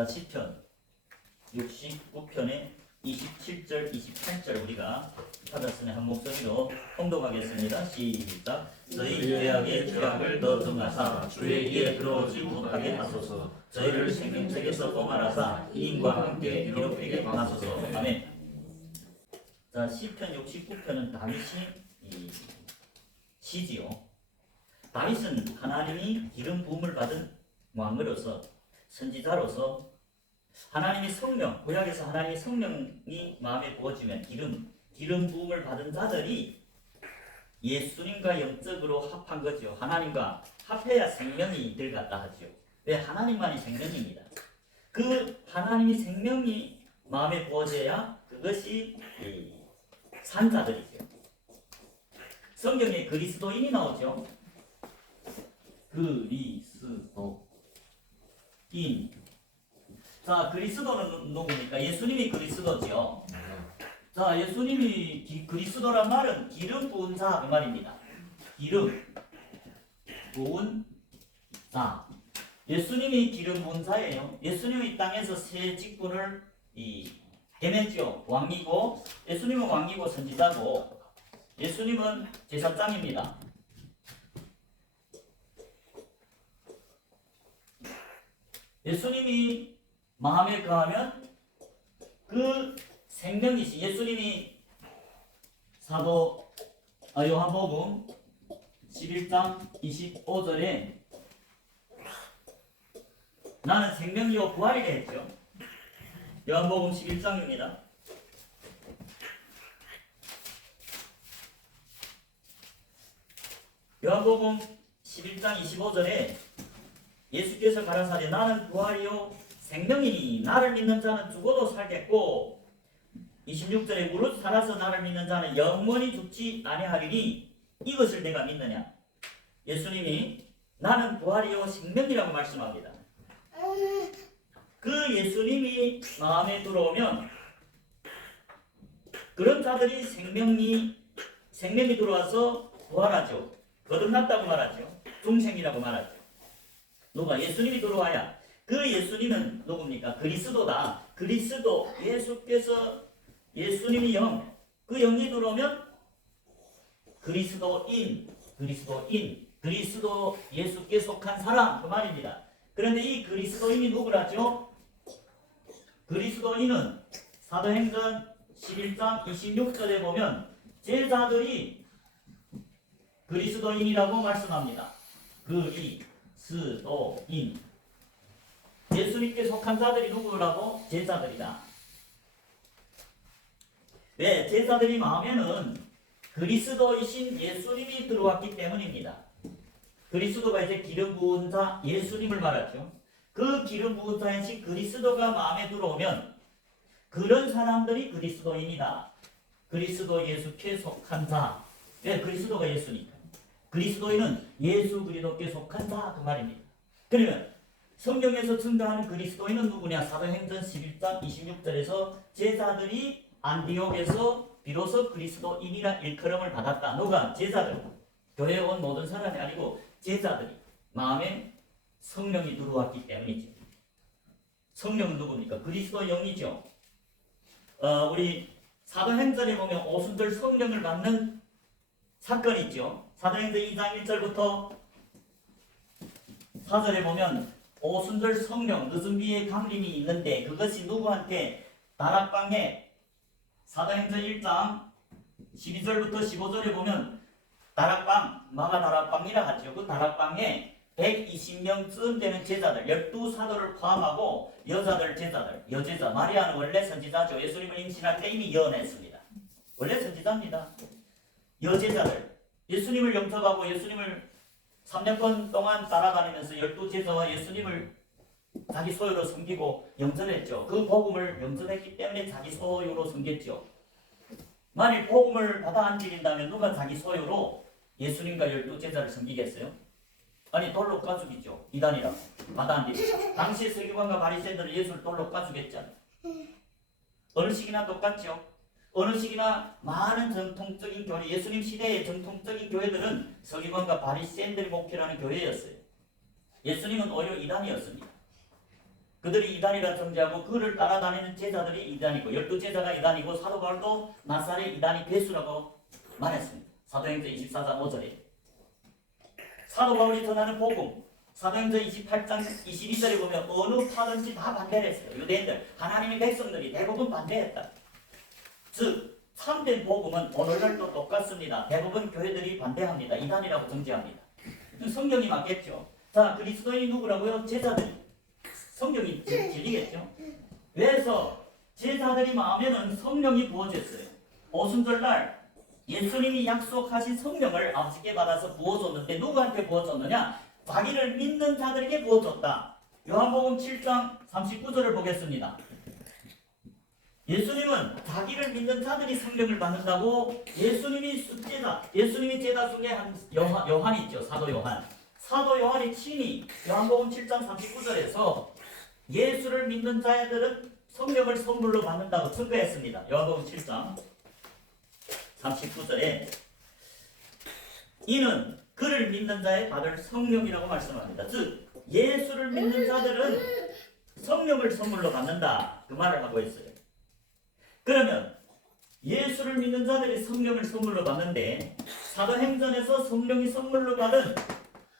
자, 시편 69편의 27절, 28절 우리가 받았으니 한 목소리로 통독하겠습니다. 시작. 저희 죄악의 죄악을 더 등하사 주의 일에 들어오지 못하게 하소서. 저희를 생명책에서 뽑아라사 이인과 함께 기록되게 하소서. 아멘. 자, 시편 69편은 다윗이 시지요. 다윗은 하나님이 기름 부음을 받은 왕으로서 선지자로서 하나님의 성령, 구약에서 하나님의 성령이 마음에 부어지면 기름 부음을 받은 자들이 예수님과 영적으로 합한 거죠. 하나님과 합해야 생명이 들어갔다 하죠. 왜? 하나님만이 생명입니다. 그 하나님의 생명이 마음에 부어져야 그것이 산자들이죠. 성경에 그리스도인이 나오죠. 그리스도인. 자, 그리스도는 누구입니까? 예수님이 그리스도죠. 자, 예수님이 그리스도란 말은 기름 부은 자 그 말입니다. 기름 부은 자. 예수님이 기름 부은 자예요. 예수님이 이 땅에서 새 직분을 해냈죠. 왕이고, 예수님은 왕이고 선지자고, 예수님은 제사장입니다. 예수님이 마음에 거하면 그 생명이시 예수님이 요한복음 11장 25절에 나는 생명이요 부활이라 했죠. 요한복음 11장입니다. 요한복음 11장 25절에 예수께서 가라사대 나는 부활이요 생명이니 나를 믿는 자는 죽어도 살겠고 26절에 무릇 살아서 나를 믿는 자는 영원히 죽지 아니하리니 이것을 내가 믿느냐. 예수님이 나는 부활이요 생명이라고 말씀합니다. 그 예수님이 마음에 들어오면 그런 자들이 생명이 들어와서 부활하죠. 거듭났다고 말하죠. 중생이라고 말하죠. 누가? 예수님이 들어와야. 그 예수님은 누굽니까? 그리스도다. 그리스도, 예수께서 예수님이 영, 그 영이 들어오면 그리스도인, 그리스도 예수께 속한 사람 그 말입니다. 그런데 이 그리스도인이 누구라죠? 그리스도인은 사도행전 11장 26절에 보면 제자들이 그리스도인이라고 말씀합니다. 그리스도인. 예수님께 속한 자들이 누구라고? 제자들이다. 왜? 제자들이 마음에는 그리스도이신 예수님이 들어왔기 때문입니다. 그리스도가 이제 기름 부은 자 예수님을 말하죠. 그 기름 부은 자이신 그리스도가 마음에 들어오면 그런 사람들이 그리스도인이다. 그리스도 예수께 속한 자. 왜? 그리스도가 예수니까. 그리스도인은 예수 그리스도께 속한 자 그 말입니다. 그러면 성경에서 증거하는 그리스도인은 누구냐? 사도행전 11장 26절에서 제자들이 안디옥에서 비로소 그리스도인이라 일컬음을 받았다. 누가? 제자들. 교회에 온 모든 사람이 아니고 제자들이 마음에 성령이 들어왔기 때문이죠. 성령은 누굽니까? 그리스도 영이죠. 우리 사도행전에 보면 오순절 성령을 받는 사건이 있죠. 사도행전 2장 1절부터 4절에 보면 오순절 성령 늦은 비의 강림이 있는데 그것이 누구한테? 다락방에 사도행전 1장 12절부터 15절에 보면 다락방, 마가 다락방이라 하죠. 그 다락방에 120명쯤 되는 제자들, 12사도를 포함하고 여자들, 제자들, 여제자, 마리아는 원래 선지자죠. 예수님을 임신할 때 이미 예언했습니다. 원래 선지자입니다. 여제자들, 예수님을 영접하고 예수님을 3년간 동안 따라다니면서 12제자와 예수님을 자기 소유로 섬기고 영접했죠. 그 복음을 영접했기 때문에 자기 소유로 섬겼죠. 만일 복음을 받아 안 드린다면 누가 자기 소유로 예수님과 12제자를 섬기겠어요? 아니 돌로 까 죽이죠. 이단이라고 받아 안 드리죠. 당시 서기관과 바리새인들은 예수를 돌로 까 죽였잖아요. 어느 시기나 똑같죠. 어느 시기나 많은 전통적인 교회, 예수님 시대의 전통적인 교회들은 서기관과 바리새인들이 목회하는 교회였어요. 예수님은 오히려 이단이었습니다. 그들이 이단이라 정죄하고 그를 따라다니는 제자들이 이단이고 12제자가 이단이고 사도 바울도 나사렛 이단이 배수라고 말했습니다. 사도행전 24장 5절에 사도 바울이 전하는 복음 사도행전 28장 22절에 보면 어느 파든지 다 반대를 했어요. 유대인들 하나님의 백성들이 대부분 반대했다. 즉 참된 복음은 오늘날도 똑같습니다. 대부분 교회들이 반대합니다. 이단이라고 정죄합니다. 성경이 맞겠죠. 자, 그리스도인이 누구라고요? 제자들. 성경이 진리겠죠. 그래서 제자들이 마음에는 성령이 부어졌어요. 오순절날 예수님이 약속하신 성령을 아버지께 받아서 부어줬는데 누구한테 부어줬느냐? 자기를 믿는 자들에게 부어줬다. 요한복음 7장 39절을 보겠습니다. 예수님은 자기를 믿는 자들이 성령을 받는다고 예수님이 제자 중에 한 요한이 있죠. 사도 요한. 사도 요한이 친히 요한복음 7장 39절에서 예수를 믿는 자들은 성령을 선물로 받는다고 증거했습니다. 요한복음 7장 39절에 이는 그를 믿는 자에 받을 성령이라고 말씀합니다. 즉 예수를 믿는 자들은 성령을 선물로 받는다. 그 말을 하고 있어요. 그러면 예수를 믿는 자들이 성령을 선물로 받는데 사도행전에서 성령이 선물로 받은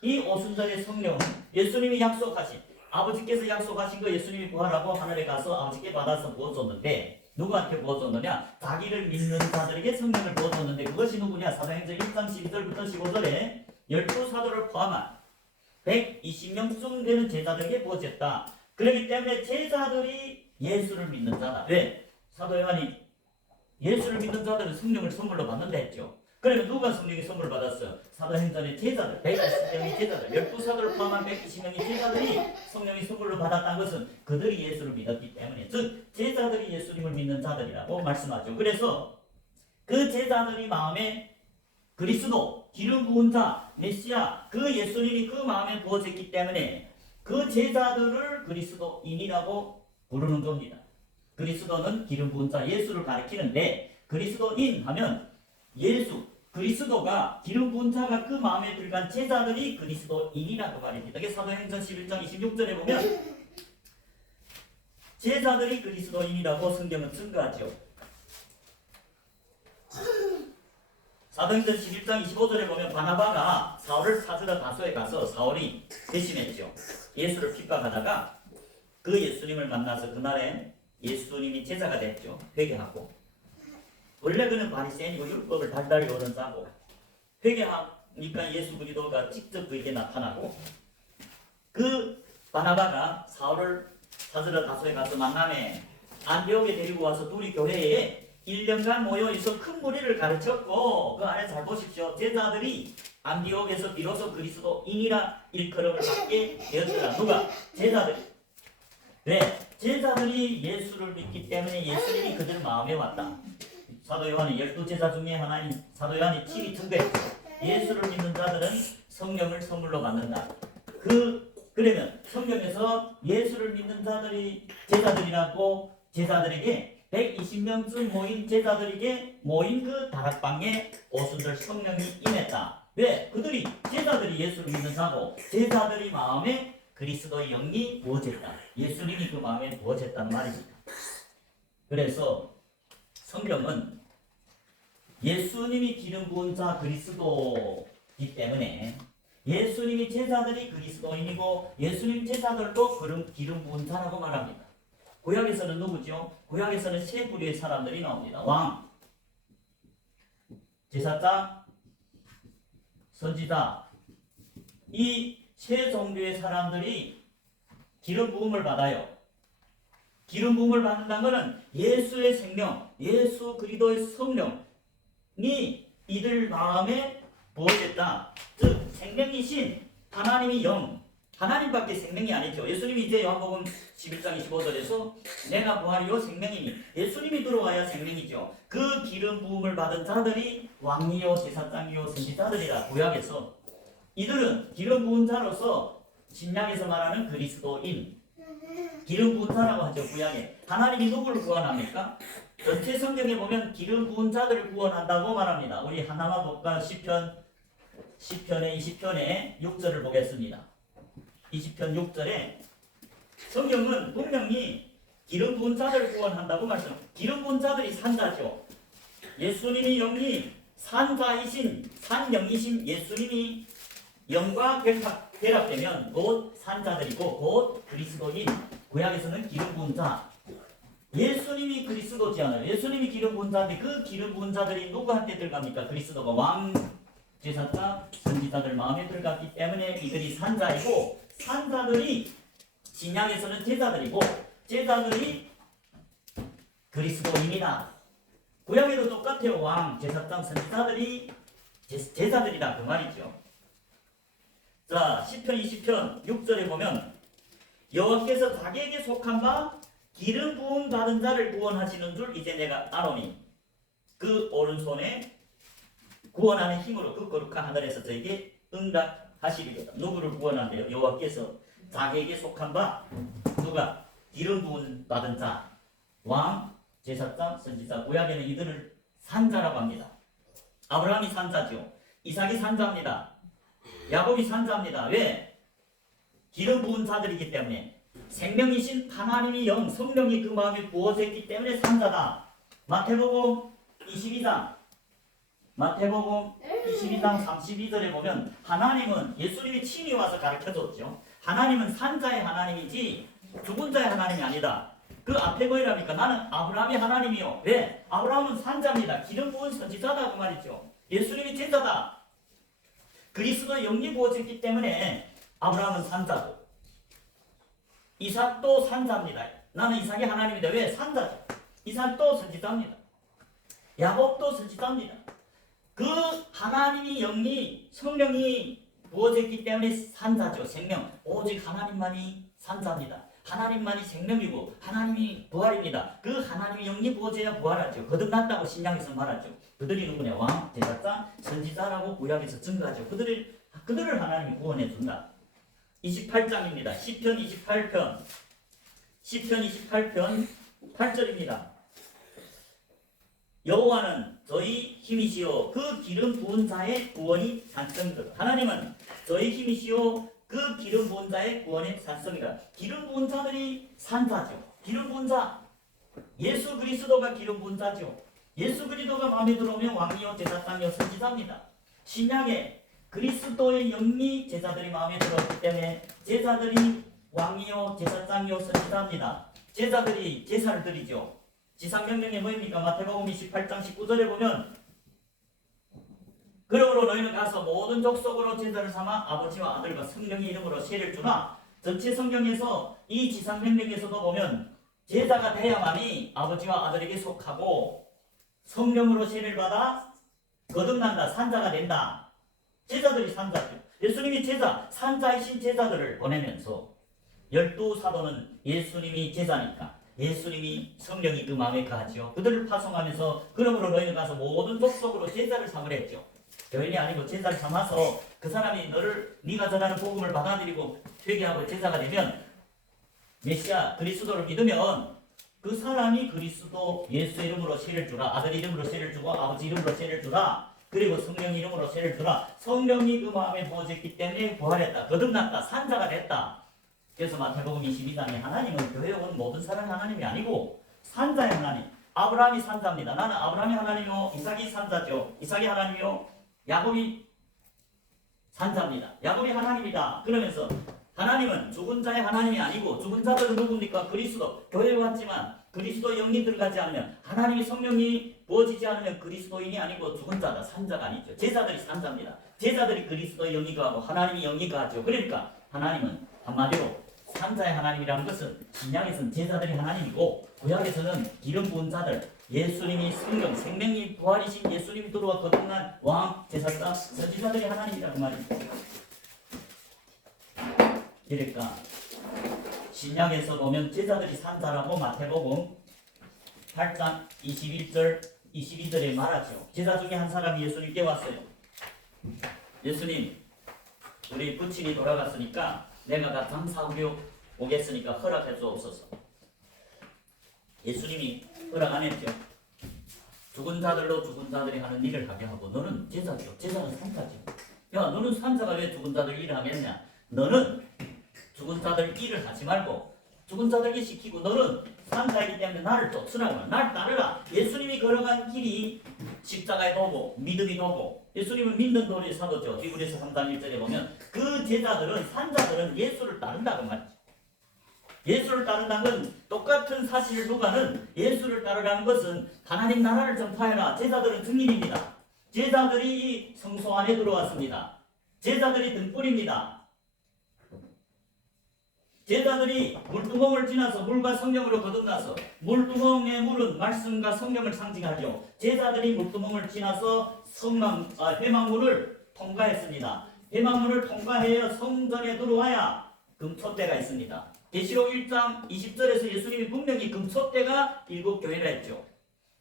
이 오순절의 성령은 예수님이 약속하신 아버지께서 약속하신 거 예수님이 부활하고 하늘에 가서 아버지께 받아서 부어줬는데 누구한테 부어줬느냐? 자기를 믿는 자들에게 성령을 부어줬는데 그것이 누구냐? 사도행전 1장 12절부터 15절에 12사도를 포함한 120명쯤 되는 제자들에게 부어졌다. 그렇기 때문에 제자들이 예수를 믿는 자다. 왜? 사도 요한이 예수를 믿는 자들은 성령을 선물로 받는다 했죠. 그러면 누가 성령의 선물을 받았어요? 사도행전의 제자들, 120명의 제자들, 12사도를 포함한 120명의 제자들이 성령의 선물로 받았다는 것은 그들이 예수를 믿었기 때문에, 즉 제자들이 예수님을 믿는 자들이라고 말씀하죠. 그래서 그 제자들이 마음에 그리스도, 기름 부은 자, 메시아, 그 예수님이 그 마음에 부어졌기 때문에 그 제자들을 그리스도인이라고 부르는 겁니다. 그리스도는 기름 부은 자 예수를 가리키는데 그리스도인 하면 예수, 그리스도가 기름 부은 자가 그 마음에 들어간 제자들이 그리스도인이라고 말입니다. 이게 사도행전 11장 26절에 보면 제자들이 그리스도인이라고 성경은 증거하죠. 사도행전 11장 25절에 보면 바나바가 사울을 찾으러 다소에 가서 사울이 대심했죠. 예수를 핍박하다가 그 예수님을 만나서 그날에 예수님이 제자가 됐죠. 회개하고 원래 그는 바리새인이고 율법을 달달 외우는 자고 회개하니까 예수 그리스도가 직접 그에게 나타나고 그 바나바가 사울을 찾으러 다소에 가서 만남에 안디옥에 데리고 와서 둘이 교회에 1년간 모여 있어 큰 무리를 가르쳤고 그 안에 잘 보십시오. 제자들이 안디옥에서 비로소 그리스도인이라 일컬음을 받게 되었더라. 누가? 제자들이. 왜? 제자들이 예수를 믿기 때문에 예수님이 그들 마음에 왔다. 사도 요한이 12제자 중에 하나인 사도 요한이 친히 증거했죠. 예수를 믿는 자들은 성령을 선물로 받는다. 그러면 성경에서 예수를 믿는 자들이 제자들이라고 제자들에게 120명쯤 모인 제자들에게 모인 그 다락방에 오순절 성령이 임했다. 왜? 그들이 제자들이 예수를 믿는 자고 제자들이 마음에 그리스도의 영이 부어졌다. 예수님이 그 마음에 부어졌다는 말입니다. 그래서 성경은 예수님이 기름 부은 자 그리스도이기 때문에 예수님이 제자들이 그리스도인이고 예수님 제자들도 기름 부은 자라고 말합니다. 구약에서는 누구죠? 구약에서는 세 부류의 사람들이 나옵니다. 왕, 제사장, 선지자. 이 세 종류의 사람들이 기름 부음을 받아요. 기름 부음을 받는다는 것은 예수의 생명, 예수 그리스도의 성령이 이들 마음에 부어졌다. 즉 생명이신 하나님이 영, 하나님밖에 생명이 아니죠. 예수님이 이제 요한복음 11장 25절에서 내가 부활이요 생명이니 예수님이 들어와야 생명이죠. 그 기름 부음을 받은 자들이 왕이요 제사장이요 선지자들이라. 구약에서 이들은 기름 부은 자로서 신약에서 말하는 그리스도인, 기름 부은 자라고 하죠. 구약에 하나님이 누구를 구원합니까? 전체 성경에 보면 기름 부은 자들을 구원한다고 말합니다. 우리 하나만 볼까? 시편의 20편의 6절을 보겠습니다. 20편 6절에 성경은 분명히 기름 부은 자들 구원한다고 말씀. 기름 부은 자들이 산자죠. 예수님이 영이 산자이신 산영이신 예수님이 영과 결합되면 곧 산자들이고 곧 그리스도인. 구약에서는 기름 부은 자. 예수님이 그리스도지 않아요. 예수님이 기름 부은 자인데 그 기름 부은 자들이 누구한테 들어갑니까? 그리스도가 왕, 제사장, 선지자들 마음에 들어갔기 때문에 이들이 산자이고 산자들이 신약에서는 제자들이고 제자들이 그리스도인이다. 구약에도 똑같아요. 왕, 제사장, 선지자들이 제자들이다 그 말이죠. 자, 시편 20편 6절에 보면 여호와께서 자기에게 속한 바 기름 부음 받은 자를 구원하시는 줄 이제 내가 아노니 그 오른손에 구원하는 힘으로 그 거룩한 하늘에서 저에게 응답하시리로다. 누구를 구원한대요? 여호와께서 자기에게 속한 바 누가? 기름 부음 받은 자, 왕, 제사장, 선지자. 구약에는 이들을 산자라고 합니다. 아브라함이 산자죠. 이삭이 산자입니다. 야곱이 산자입니다. 왜? 기름 부은 자들이기 때문에. 생명이신 하나님이 영, 성령이 그 마음에 부어져 있기 때문에 산자다. 마태복음 22장 32절에 보면 하나님은 예수님이 친히 와서 가르쳐줬죠. 하나님은 산자의 하나님이지 죽은 자의 하나님이 아니다. 그 앞에 뭐이랍니까? 나는 아브라함의 하나님이요. 왜? 아브라함은 산자입니다. 기름 부은 선지자다 그 말이죠. 예수님이 제자다. 그리스도의 영이 부어졌기 때문에 아브라함은 산자고 이삭도 산자입니다. 나는 이삭이 하나님이다. 왜? 산자죠. 이삭도 선지자입니다. 야곱도 선지자입니다. 그 하나님이 영이 성령이 부어졌기 때문에 산자죠. 생명. 오직 하나님만이 산자입니다. 하나님만이 생명이고 하나님이 부활입니다. 그 하나님이 영이 부어져야 부활하죠. 거듭났다고 신약에서 말하죠. 그들이 누구냐? 왕, 제사장, 선지자라고 구약에서 증거하죠. 그들을 하나님이 구원해 준다. 28장입니다. 시편 28편 8절입니다. 여호와는 저희 힘이시오 그 기름 부은 자의 구원이 산성이다. 하나님은 저희 힘이시오 그 기름 부은 자의 구원의 산성이다. 기름 부은 자들이 산자죠. 기름 부은 자 예수 그리스도가 기름 부은 자죠. 예수 그리스도가 마음에 들어오면 왕이요 제사장이요 선지자입니다. 신약에 그리스도의 영이 제자들이 마음에 들었기 때문에 제자들이 왕이요 제사장이요 선지자입니다. 제자들이 제사를 드리죠. 지상명령에 뭐입니까? 마태복음 28장 19절에 보면 그러므로 너희는 가서 모든 족속으로 제자를 삼아 아버지와 아들과 성령의 이름으로 세례를 주나. 전체 성경에서 이 지상명령에서도 보면 제자가 돼야만이 아버지와 아들에게 속하고 성령으로 세례를 받아 거듭난다. 산자가 된다. 제자들이 산자죠. 예수님이 제자, 산자이신 제자들을 보내면서 12사도는 예수님이 제자니까 예수님이 성령이 그 마음에 거하죠. 그들을 파송하면서 그러므로 너희는 가서 모든 족속으로 제자를 삼으라 했죠. 교인이 아니고 제자를 삼아서 그 사람이 네가 전하는 복음을 받아들이고 회개하고 제자가 되면 메시아 그리스도를 믿으면 그 사람이 그리스도 예수 이름으로 세례를 주라. 아들 이름으로 세례를 주고 아버지 이름으로 세례를 주라. 그리고 성령 이름으로 세례를 주라. 성령이 그 마음에 부어졌기 때문에 부활했다. 거듭났다. 산자가 됐다. 그래서 마태복음 22장에 하나님은 교회에 온 모든 사람 하나님이 아니고 산자의 하나님. 아브라함이 산자입니다. 나는 아브라함이 하나님이요 이삭이 산자죠. 이삭이 하나님이요 야곱이 산자입니다. 야곱이 하나님이다. 그러면서 하나님은 죽은 자의 하나님이 아니고 죽은 자들은 누굽니까? 그리스도. 교회에 왔지만 그리스도 영이 들어가지 않으면 하나님의 성령이 부어지지 않으면 그리스도인이 아니고 죽은 자다. 산자가 아니죠. 제자들이 산자입니다. 제자들이 그리스도의 영이 거하고 하나님이 영이 거하죠. 그러니까 하나님은 한마디로 산자의 하나님이라는 것은 신약에서는 제자들이 하나님이고 구약에서는 기름 부은 자들 예수님이 성령 생명이 부활이신 예수님이 들어와 거듭난 왕 제사장 선지자들이 하나님이라는 말입니다. 그러니까 신약에서 보면 제자들이 산자라고 마태복음 8장 21절 22절에 말하죠. 제자 중에 한 사람이 예수님께 왔어요. 예수님, 우리 부친이 돌아갔으니까 내가 다 장사하려 오겠으니까 허락해 주옵소서. 예수님이 허락 안 했죠. 죽은 자들로 죽은 자들이 하는 일을 하게 하고 너는 제자죠. 제자는 산자죠. 야, 너는 산자가 왜 죽은 자들 일을 하겠냐? 너는 죽은 자들 일을 하지 말고 죽은 자들에게 시키고 너는 산자이기 때문에 나를 쫓으라고 나를 따르라. 예수님이 걸어간 길이 십자가의 도고 믿음이 도고 예수님을 믿는 도리의 사도죠. 히브리서 3장 1절에 보면 그 제자들은 산자들은 예수를 따른다고 말이죠. 예수를 따른다는 건 똑같은 사실을 누가는 예수를 따르라는 것은 하나님 나라를 전파해라. 제자들은 증인입니다. 제자들이 성소 안에 들어왔습니다. 제자들이 등불입니다. 제자들이 물두멍을 지나서 물과 성령으로 거듭나서 물두멍의 물은 말씀과 성령을 상징하죠. 제자들이 물두멍을 지나서 회막문을 통과했습니다. 회막문을 통과하여 성전에 들어와야 금초대가 있습니다. 계시록 1장 20절에서 예수님이 분명히 금초대가 7교회라 했죠.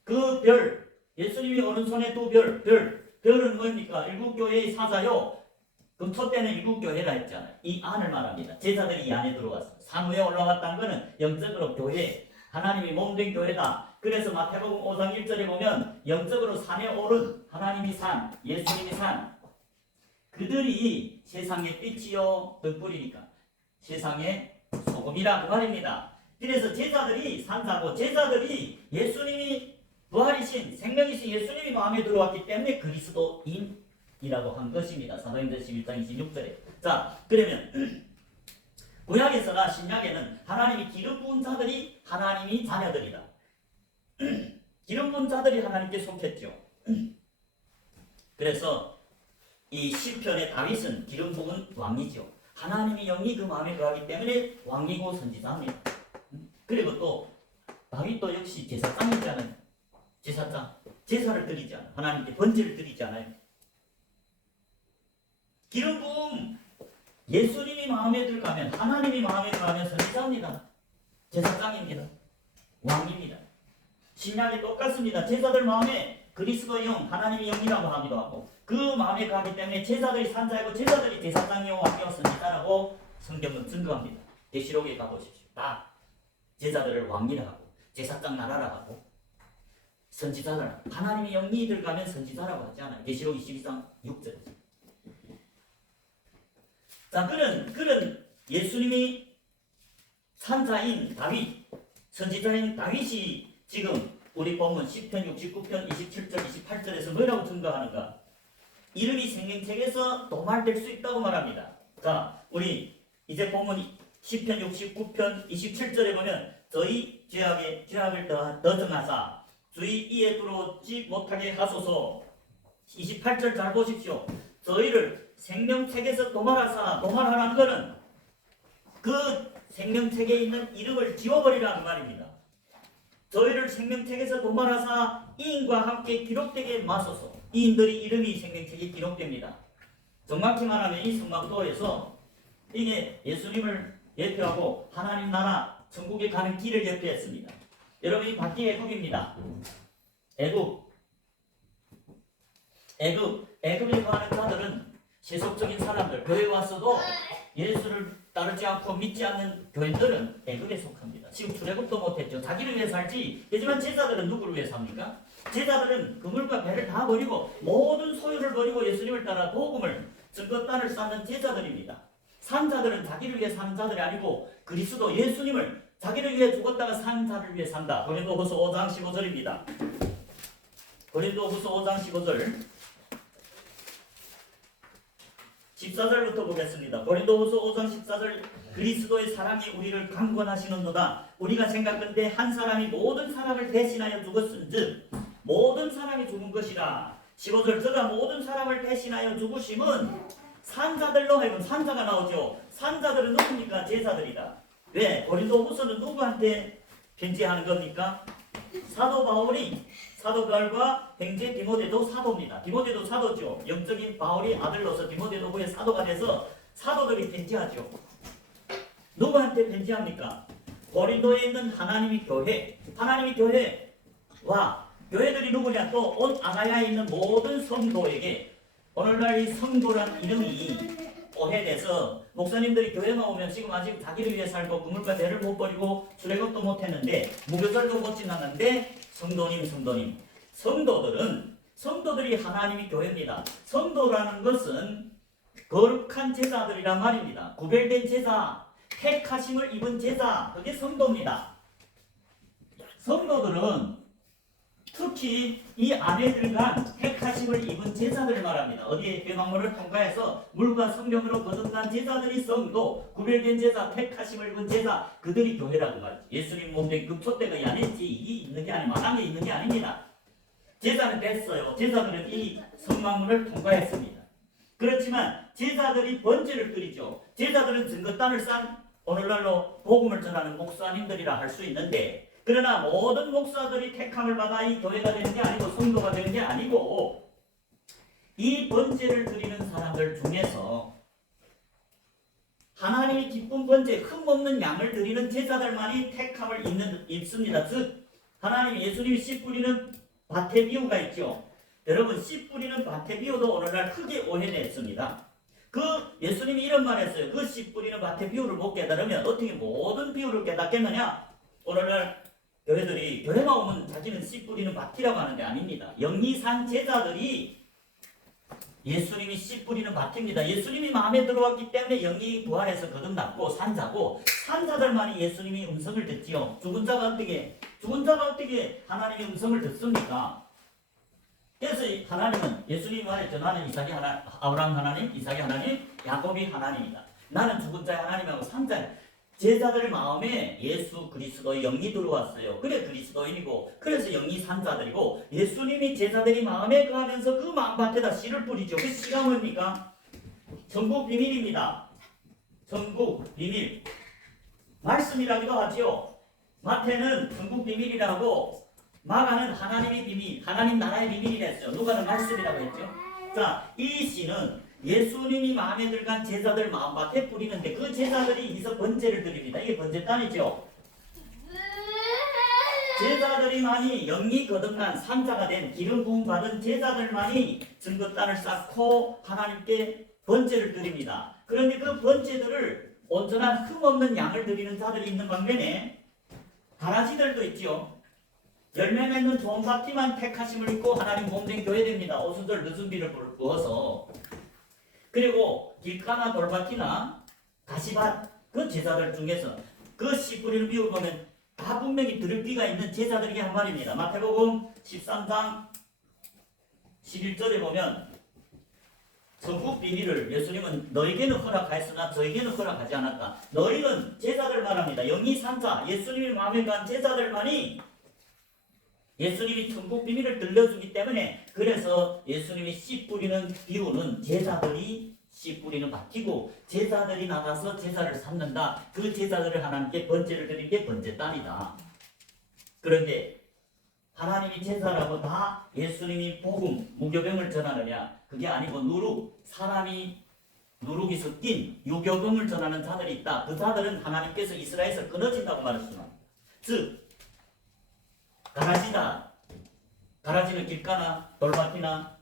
그 별, 예수님이 오른손에 두 별은 뭡니까? 7교회의 사자요. 금초대는 7교회라 했잖아요. 이 안을 말합니다. 제자들이 이 안에 들어왔어요. 산 위에 올라갔다는 것은 영적으로 교회, 하나님이 몸된 교회다. 그래서 마태복음 5장 1절에 보면 영적으로 산에 오른 하나님이 산, 예수님이 산, 그들이 세상의 빛이요 등불이니까 세상의 소금이라고 말입니다. 그래서 제자들이 산자고 제자들이 예수님이 부활이신 생명이신 예수님이 마음에 들어왔기 때문에 그리스도인이라고 한 것입니다. 사도행전 11장 26절에. 자, 그러면 구약에서나 신약에는 하나님이 기름 부은 자들이 하나님이 자녀들이다. 기름 부은 자들이 하나님께 속했죠. 그래서 이 시편의 다윗은 기름 부은 왕이죠. 하나님의 영이 그 마음에 거하기 때문에 왕이고 선지자입니다. 그리고 또 다윗도 역시 제사장이잖아요. 제사장. 제사를 드리지 않아요. 하나님께 번제를 드리지 않아요. 기름 부음 예수님이 마음에 들어가면 하나님이 마음에 들어가면 선지자입니다. 제사장입니다. 왕입니다. 신약이 똑같습니다. 제자들 마음에 그리스도의 영, 하나님의 영이라고 하기도 하고 그 마음에 가기 때문에 제자들이 산자이고 제자들이 제사장이요 왕이요 선지자라고 성경은 증거합니다. 계시록에 가보십시오. 다 제자들을 왕이라 하고 제사장 나라라 하고 선지자라 하나님의 영이 들어가면 선지자라고 하지 않아요. 계시록 22장 6절. 자, 그런 예수님이 산자인 다윗, 선지자인 다윗이 지금 우리 본문 10편, 69편, 27절, 28절에서 뭐라고 증거하는가? 이름이 생명책에서 도말될 수 있다고 말합니다. 자, 우리 이제 본문 10편, 69편, 27절에 보면 저희 죄악을 더 정하사 주의 이에 들어오지 못하게 하소서. 28절 잘 보십시오. 저희를 생명책에서 도말하라는 것은 그 생명책에 있는 이름을 지워버리라는 말입니다. 저희를 생명책에서 도말하사 이인과 함께 기록되게 마소서. 이인들이 이름이 생명책에 기록됩니다. 정확히 말하면 이 성막도에서 이게 예수님을 예표하고 하나님 나라 천국에 가는 길을 예표했습니다. 여러분 이 밖이 애굽입니다. 애굽에 가는 자들은 세속적인 사람들, 교회에 왔어도 예수를 따르지 않고 믿지 않는 교인들은 애굽에 속합니다. 지금 출애굽도 못했죠. 자기를 위해 살지. 하지만 제자들은 누구를 위해 삽니까? 제자들은 그물과 배를 다 버리고 모든 소유를 버리고 예수님을 따라 복음을 증거단을 쌓는 제자들입니다. 산자들은 자기를 위해 사는 자들이 아니고 그리스도 예수님을 자기를 위해 죽었다가 산 자를 위해 산다. 고린도후서 5장 15절입니다. 고린도후서 5장 15절 14절부터 보겠습니다. 고린도후서 5장 14절 그리스도의 사랑이 우리를 강권하시는도다. 우리가 생각건대 한 사람이 모든 사람을 대신하여 죽었은즉 모든 사람이 죽은 것이라. 15절 저가 모든 사람을 대신하여 죽으심은 산자들로 하여금 산자가 나오죠. 산자들은 누굽니까? 제자들이다. 왜? 고린도후서는 누구한테 편지하는 겁니까? 사도 바울이 사도 바울과 형제 디모데도 사도입니다. 디모데도 사도죠. 영적인 바울이 아들로서 디모데도 후에 사도가 돼서 사도들이 편지하죠. 누구한테 편지합니까? 고린도에 있는 하나님의 교회, 하나님의 교회와 교회들이 누구냐? 또 온 아가야에 있는 모든 성도에게. 오늘날 이 성도란 이름이 오해돼서 목사님들이 교회만 오면 지금 아직 자기를 위해 살고 그물과 배를 못 버리고 출애굽도 못했는데 무교절도 못 지났는데 성도님 성도들이 하나님의 교회입니다. 성도라는 것은 거룩한 제자들이란 말입니다. 구별된 제자, 택하심을 입은 제자, 그게 성도입니다. 성도들은 특히 이 안에 들어간 택하심을 입은 제자들을 말합니다. 어디에 회막문을 통과해서 물과 성령으로 거듭난 제자들이 성도, 구별된 제자, 택하심을 입은 제자, 그들이 교회라고 말이죠. 예수님 몸된 그 촛대가 이 안에 있는 게 아니 마당에 있는 게 아닙니다. 제자는 됐어요. 제자들은 이 성막문을 통과했습니다. 그렇지만 제자들이 번제를 드리죠. 제자들은 증거단을 싼 오늘날로 복음을 전하는 목사님들이라 할 수 있는데, 그러나 모든 목사들이 택함을 받아 이 교회가 되는 게 아니고 성도가 되는 게 아니고, 이 번제를 드리는 사람들 중에서 하나님이 기쁜 번제, 흠없는 양을 드리는 제자들만이 택함을 입습니다. 즉 하나님, 예수님이 씨 뿌리는 밭의 비유가 있죠. 여러분, 씨 뿌리는 밭의 비유도 오늘날 크게 오해됐습니다. 그 예수님이 이런 말 했어요. 그 씨 뿌리는 밭의 비유를 못 깨달으면 어떻게 모든 비유를 깨닫겠느냐? 오늘날 교회들이 교회만 오면 자기는 씨 뿌리는 밭이라고 하는 게 아닙니다. 영리산 제자들이 예수님이 씨 뿌리는 밭입니다. 예수님이 마음에 들어왔기 때문에 영리 부활해서 거듭났고 산자고, 산자들만이 예수님이 음성을 듣지요. 죽은 자가 어떻게 하나님의 음성을 듣습니까? 그래서 하나님은, 예수님이 말했죠. 나는 이삭이 하나님, 아브라함 하나님, 이삭이 하나님, 야곱이 하나님이다. 나는 죽은 자의 하나님하고 산자의, 제자들 마음에 예수 그리스도의 영이 들어왔어요. 그래 그리스도인이고, 그래서 영이 산자들이고, 예수님이 제자들이 마음에 거하면서 그 마음밭에다 씨를 뿌리죠. 그 씨가 뭡니까? 천국 비밀입니다. 천국 비밀. 말씀이라기도 하지요. 마태는 천국 비밀이라고, 마가는 하나님의 비밀, 하나님 나라의 비밀이랬어요. 누가는 말씀이라고 했죠. 자, 이 씨는 예수님이 마음에 들간 제자들 마음밭에 뿌리는데, 그 제자들이 이서 번제를 드립니다. 이게 번제단이죠. 제자들이만이 영이 거듭난 산자가 된 기름 부음 받은 제자들만이 증거단을 쌓고 하나님께 번제를 드립니다. 그런데 그 번제들을 온전한 흠없는 양을 드리는 자들이 있는 반면에 가라지들도 있죠. 열매 맺는 좋은 밭이만 택하심을 입고 하나님 몸된 교회됩니다. 오순절 늦은 비를 부어서. 그리고 길가나 돌밭이나 가시밭, 그 제자들 중에서 그 씨 뿌리는 비유를 보면 다 분명히 들을 귀가 있는 제자들이 한 말입니다. 마태복음 13장 11절에 보면 천국 비밀을 예수님은 너에게는 허락하였으나 저에게는 허락하지 않았다. 너희는 제자들 말합니다. 영이 산자, 예수님이 마음에 간 제자들만이 예수님이 천국 비밀을 들려주기 때문에, 그래서 예수님이 씨 뿌리는 비유는 제자들이 씨 뿌리는 밭이고, 제자들이 나가서 제자를 삼는다. 그 제자들을 하나님께 번제를 드린 게 번제단이다. 그런데 하나님이 제자라고 다 예수님이 복음, 무교병을 전하느냐? 그게 아니고 사람이 누룩이 섞인 유교병을 전하는 자들이 있다. 그 자들은 하나님께서 이스라엘에서 끊어진다고 말했습니다. 즉 가라지다. 가라지는 길가나 돌밭이나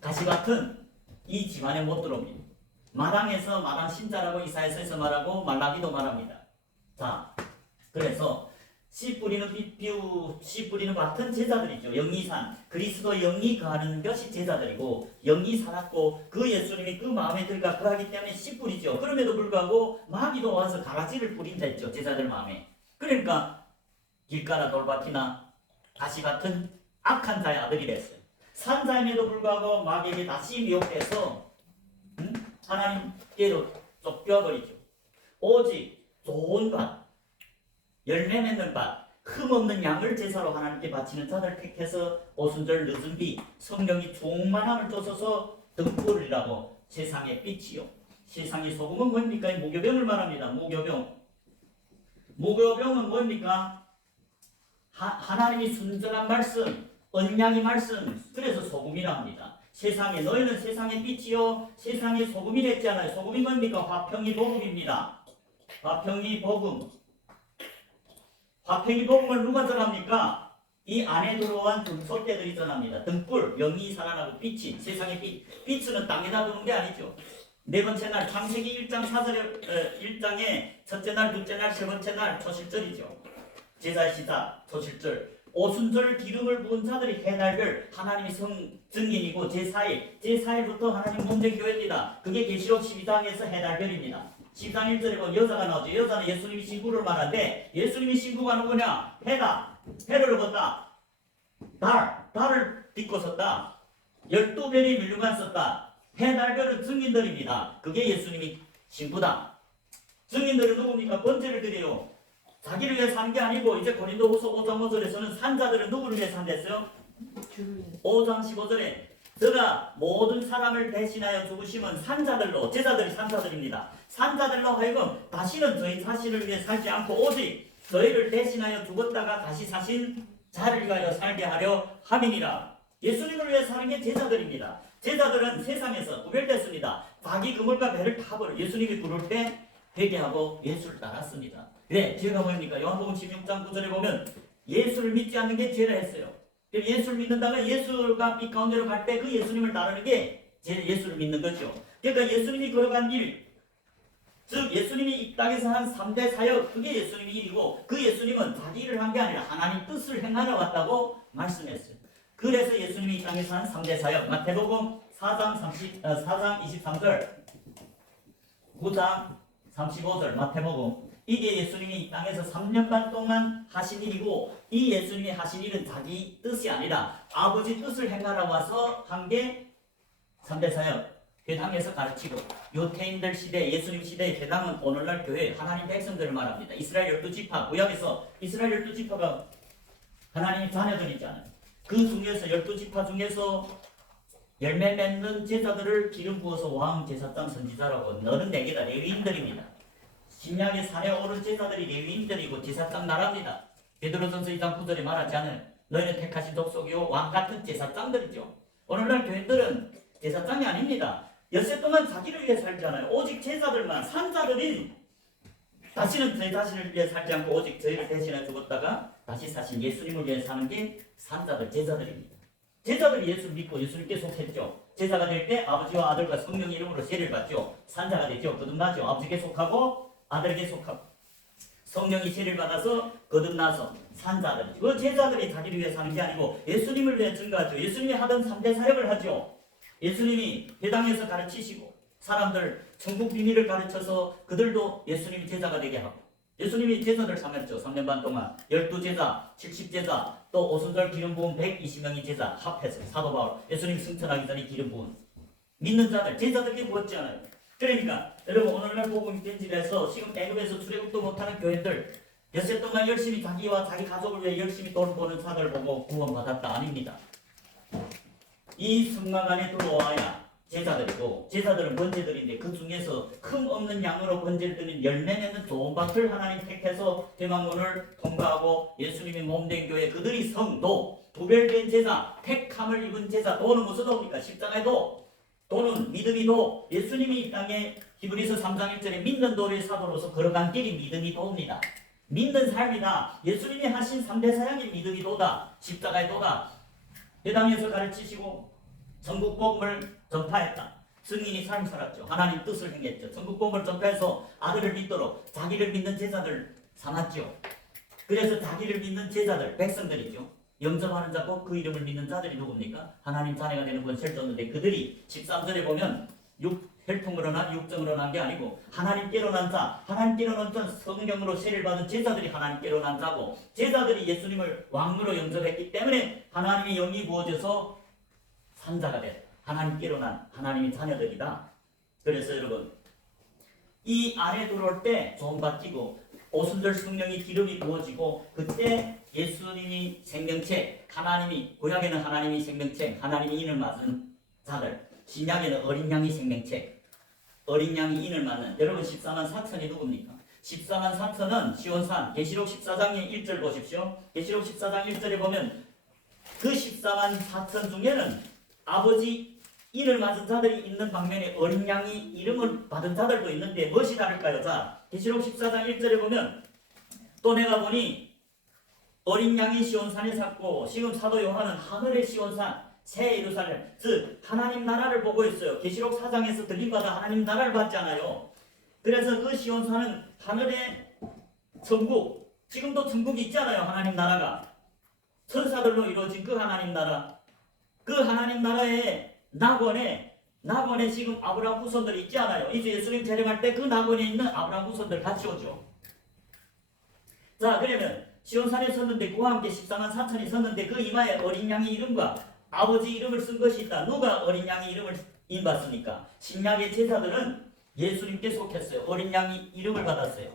가시밭은 이 집안에 못 들어옵니다. 마당에서 마당 신자라고 이사야서에서 말하고 말라기도 말합니다. 자, 그래서 씨 뿌리는 비유, 씨 뿌리는 밭은 제자들이죠. 영리산, 그리스도의 영이 거하는 것이 제자들이고, 영이 살았고 그 예수님이 그 마음에 들어가 거하기 때문에 씨 뿌리죠. 그럼에도 불구하고 마귀도 와서 가라지를 뿌린다 했죠. 제자들 마음에. 그러니까 길가나 돌밭이나 가시밭은 악한 자의 아들이 됐어요. 산자임에도 불구하고 마귀에게 다시 미혹돼서 하나님께로 쫓겨버리죠. 오직 좋은 밭, 열매 맺는 밭, 흠없는 양을 제사로 하나님께 바치는 자들 택해서 오순절 늦은 비, 성령이 충만함을 쫓아서 등불이라고 세상의 빛이요. 세상의 소금은 뭡니까? 무교병을 말합니다. 무교병. 무교병은 뭡니까? 하나님이 순전한 말씀, 언약의 말씀, 그래서 소금이라 합니다. 세상에, 너희는 세상의 빛이요 세상의 소금이 됐잖아요. 소금이 뭡니까? 화평의 복음입니다. 화평의 복음. 화평의 복음을 누가 전합니까? 이 안에 들어온 등소대들이 전합니다. 등불, 영이 살아나고 빛이, 세상의 빛. 빛은 땅에다 두는 게 아니죠. 네 번째 날, 창세기 1장 4절, 1장에 첫째 날, 둘째 날, 세 번째 날, 초실절이죠. 제사의 시작, 초실절. 오순절 기름을 부은 자들이 해날별, 하나님의 증인이고 제4일부터 하나님 몸된 교회입니다. 그게 계시록 12장에서 해날별입니다. 13, 1절에 보면 여자가 나오죠. 여자는 예수님이 신부를 말하는데 예수님이 신부가 누구냐? 해다. 해를 얻었다. 달을 딛고 섰다. 12별이 밀류관 썼다. 해, 달, 별은 증인들입니다. 그게 예수님이 신부다. 증인들은 누굽니까? 번제를 드려요. 자기를 위해 산 게 아니고 이제 고린도후서 5장 5절에서는 산자들은 누구를 위해 산댔어요? 5장 15절에 저가 모든 사람을 대신하여 죽으심은 산자들로, 제자들이 산자들입니다. 산자들로 하여금 다시는 저희 자신을 위해 살지 않고 오직 저희를 대신하여 죽었다가 다시 사신 자를 위하여 살게 하려 함이니라. 예수님을 위해 사는 게 제자들입니다. 제자들은 세상에서 구별됐습니다. 자기 그물과 배를 다 버려. 예수님이 부를 때 회개하고 예수를 따랐습니다. 왜? 죄가 뭡니까? 요한복음 16장 9절에 보면 예수를 믿지 않는 게 죄라 했어요. 예수를 믿는다면 예수가 빛 가운데로 갈 때 그 예수님을 따르는 게 예수를 믿는 거죠. 그러니까 예수님이 걸어간 길, 즉 예수님이 이 땅에서 한 3대 사역, 그게 예수님의 일이고 그 예수님은 자기 일을 한 게 아니라 하나님 뜻을 행하러 왔다고 말씀했어요. 그래서 예수님이 이 땅에서 한 3대 사역, 마태복음 4장 23절, 9장 35절, 마태복음, 이게 예수님이 이 땅에서 3년 반 동안 하신 일이고 이 예수님이 하신 일은 자기 뜻이 아니라 아버지 뜻을 행하러 와서 한 게 3대 사역. 회당에서 가르치고 유태인들 시대, 예수님 시대의 회당은 오늘날 교회 하나님 백성들을 말합니다. 이스라엘 12지파, 구약에서 이스라엘 12지파가 하나님의 자녀들이잖아요. 그 중에서 12지파 중에서 열매 맺는 제자들을 기름 부어서 왕, 제사장, 선지자라고 너는 내게다. 레위인들입니다. 신약의 산에 오른 제자들이 레위인들이고 제사장 나라입니다. 베드로전서 2장 9절에 말하지 않아요. 너희는 택하신 족속이요 왕 같은 제사장들이죠. 오늘날 교회들은 제사장이 아닙니다. 엿새 동안 자기를 위해 살지 않아요. 오직 제자들만, 산자들이 다시는 저희 자신을 위해 살지 않고 오직 저희를 대신해 죽었다가 다시 사신 예수님을 위해 사는 게 산자들, 제자들입니다. 제자들이 예수를 믿고 예수님께 속했죠. 제자가 될 때 아버지와 아들과 성령 이름으로 세례를 받죠. 산자가 되죠. 거듭나죠. 아버지께 속하고 아들에게 속하고 성령이 세례를 받아서 거듭나서 산자들. 그 제자들이 자기를 위해 사는 게 아니고 예수님을 위해 증거하죠. 예수님이 하던 3대 사역을 하죠. 예수님이 회당에서 가르치시고 사람들 천국 비밀을 가르쳐서 그들도 예수님이 제자가 되게 하고 예수님이 제자들 삼았죠. 3년 반 동안 12제자, 70제자, 또 오순절 기름 부은 120명의 제자 합해서 사도 바울 예수님 승천하기 전에 기름 부은 믿는 자들, 제자들에게 부었지 않아요. 그러니까 여러분 오늘날 복음이 편집해서 지금 애굽에서 출애굽도 못하는 교회들 엿새 동안 열심히 자기와 자기 가족을 위해 열심히 돈 버는 자들 보고 구원받았다 아닙니다. 이 성막 안에 들어와야 제자들이고 제자들은 번제들인데 그 중에서 흠 없는 양으로 번제를 드린 열매 맺는 좋은 밭을 하나님 택해서 대망문을 통과하고 예수님이 몸된 교회 그들이 성도 구별된 제자 택함을 입은 제자 도는 무슨 도입니까? 십자가의 도 도는 믿음이 도 예수님이 이 땅에 히브리서 3장 1절에 믿는 도를 사도로서 걸어간 길이 믿음이 도입니다. 믿는 삶이다. 예수님이 하신 3대 사역이 믿음이 도다. 십자가의 도다. 회당에서 가르치시고 전국 복음을 전파했다. 증인이 삶 살았죠. 하나님 뜻을 행했죠. 전국 복음을 전파해서 아들을 믿도록 자기를 믿는 제자들 삼았죠. 그래서 자기를 믿는 제자들, 백성들이죠. 영접하는 자고 그 이름을 믿는 자들이 누굽니까? 하나님 자녀가 되는 건 철저한데 그들이 13절에 보면 혈통으로 난 육정으로 난 게 아니고 하나님께로 난 자, 하나님께로 난 자 성령으로 세례를 받은 제자들이 하나님께로 난 자고 제자들이 예수님을 왕으로 영접했기 때문에 하나님의 영이 부어져서 산자가 된 하나님께로 난 하나님의 자녀들이다. 그래서 여러분 이 안에 들어올 때 좋은 밭이고 오순절 성령이 기름이 부어지고 그때 예수님이 생명체, 하나님이 구약에는 하나님이 생명체, 하나님이 인을 맞은 자들 신약에는 어린 양이 생명체, 어린 양이 인을 맞는 여러분 14만 4천이 누굽니까? 14만 4천은 시온산 계시록 14장의 1절 보십시오. 계시록 14장 1절에 보면 그 14만 4천 중에는 아버지 인을 맞은 자들이 있는 방면에 어린 양이 이름을 받은 자들도 있는데 무엇이 다를까요? 자, 계시록 14장 1절에 보면 또 내가 보니 어린 양이 시온산에 샀고 지금 사도 요한은 하늘의 시온산 새 예루살렘 즉 하나님 나라를 보고 있어요. 계시록 4장에서 들림받아 하나님 나라를 봤잖아요. 그래서 그 시온산은 하늘의 천국 지금도 천국이 있잖아요. 하나님 나라가 천사들로 이루어진 그 하나님 나라 그 하나님 나라의 낙원에 낙원에 지금 아브라함 후손들이 있지 않아요? 이제 예수님 재림할 때 그 낙원에 있는 아브라함 후손들 같이 오죠. 자, 그러면 시온산에 섰는데 그와 함께 14만 4천이 섰는데 그 이마에 어린 양의 이름과 아버지 이름을 쓴 것이 있다. 누가 어린 양의 이름을 인받습니까? 신약의 제사들은 예수님께 속했어요. 어린 양의 이름을 받았어요.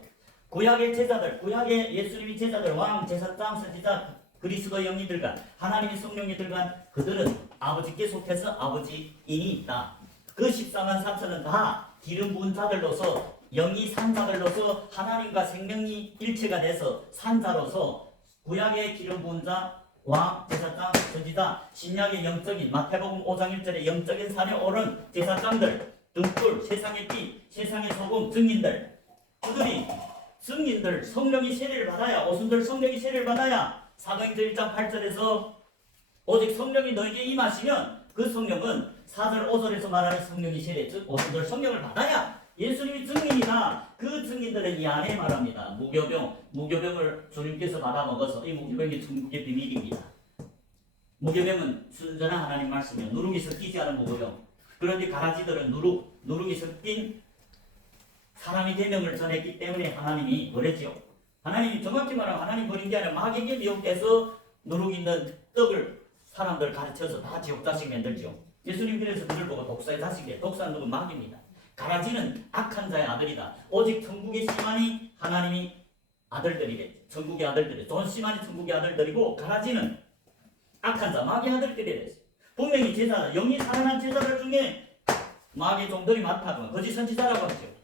구약의 제사들, 구약의 예수님의 제사들, 왕, 제사장, 선지자, 그리스도 영이들과 하나님의 성령이들과 그들은 아버지께 속해서 아버지인이 있다. 그 14만 4천은 다 기름 부은 자들로서 영이 산자들로서 하나님과 생명이 일체가 돼서 산자로서 구약의 기름 부은 자, 왕, 제사장, 선지자, 신약의 영적인 마태복음 5장 1절에 영적인 산에 오른 제사장들, 등불, 세상의 빛, 세상의 소금, 증인들, 그들이 증인들 성령이 세례를 받아야 오순절 성령이 세례를 받아야 사도행전 1장 8절에서 오직 성령이 너에게 임하시면 그 성령은 4절 5절에서 말하는 성령이 세례 즉 오순절 성령을 받아야 예수님이 증인이다. 그 증인들은 이 안에 말합니다. 무교병을 주님께서 받아먹어서 이 무교병이 천국의 비밀입니다. 무교병은 순전한 하나님 말씀이요 누룩이 섞이지 않은 무교병. 그런데 가라지들은 누룩이 섞인 사람의 계명을 전했기 때문에 하나님이 버렸지요. 하나님이 정확히 말하면 하나님 버린 게 아니라 마귀에게 미혹돼서 누룩 있는 떡을 사람들 가르쳐서 다 지옥 자식 만들죠. 예수님 그래서 그들 보고 독사의 자식이래. 독사는 누구 마귀입니다. 가라지는 악한 자의 아들이다. 오직 천국의 씨만이 하나님이 아들들이래. 천국의 아들들이. 좋은 씨만이 천국의 아들들이고 가라지는 악한 자 마귀 아들들이래. 분명히 제자 영이 살아난 제자들 중에 마귀 종들이 많다고 거짓 선지자라고 하죠.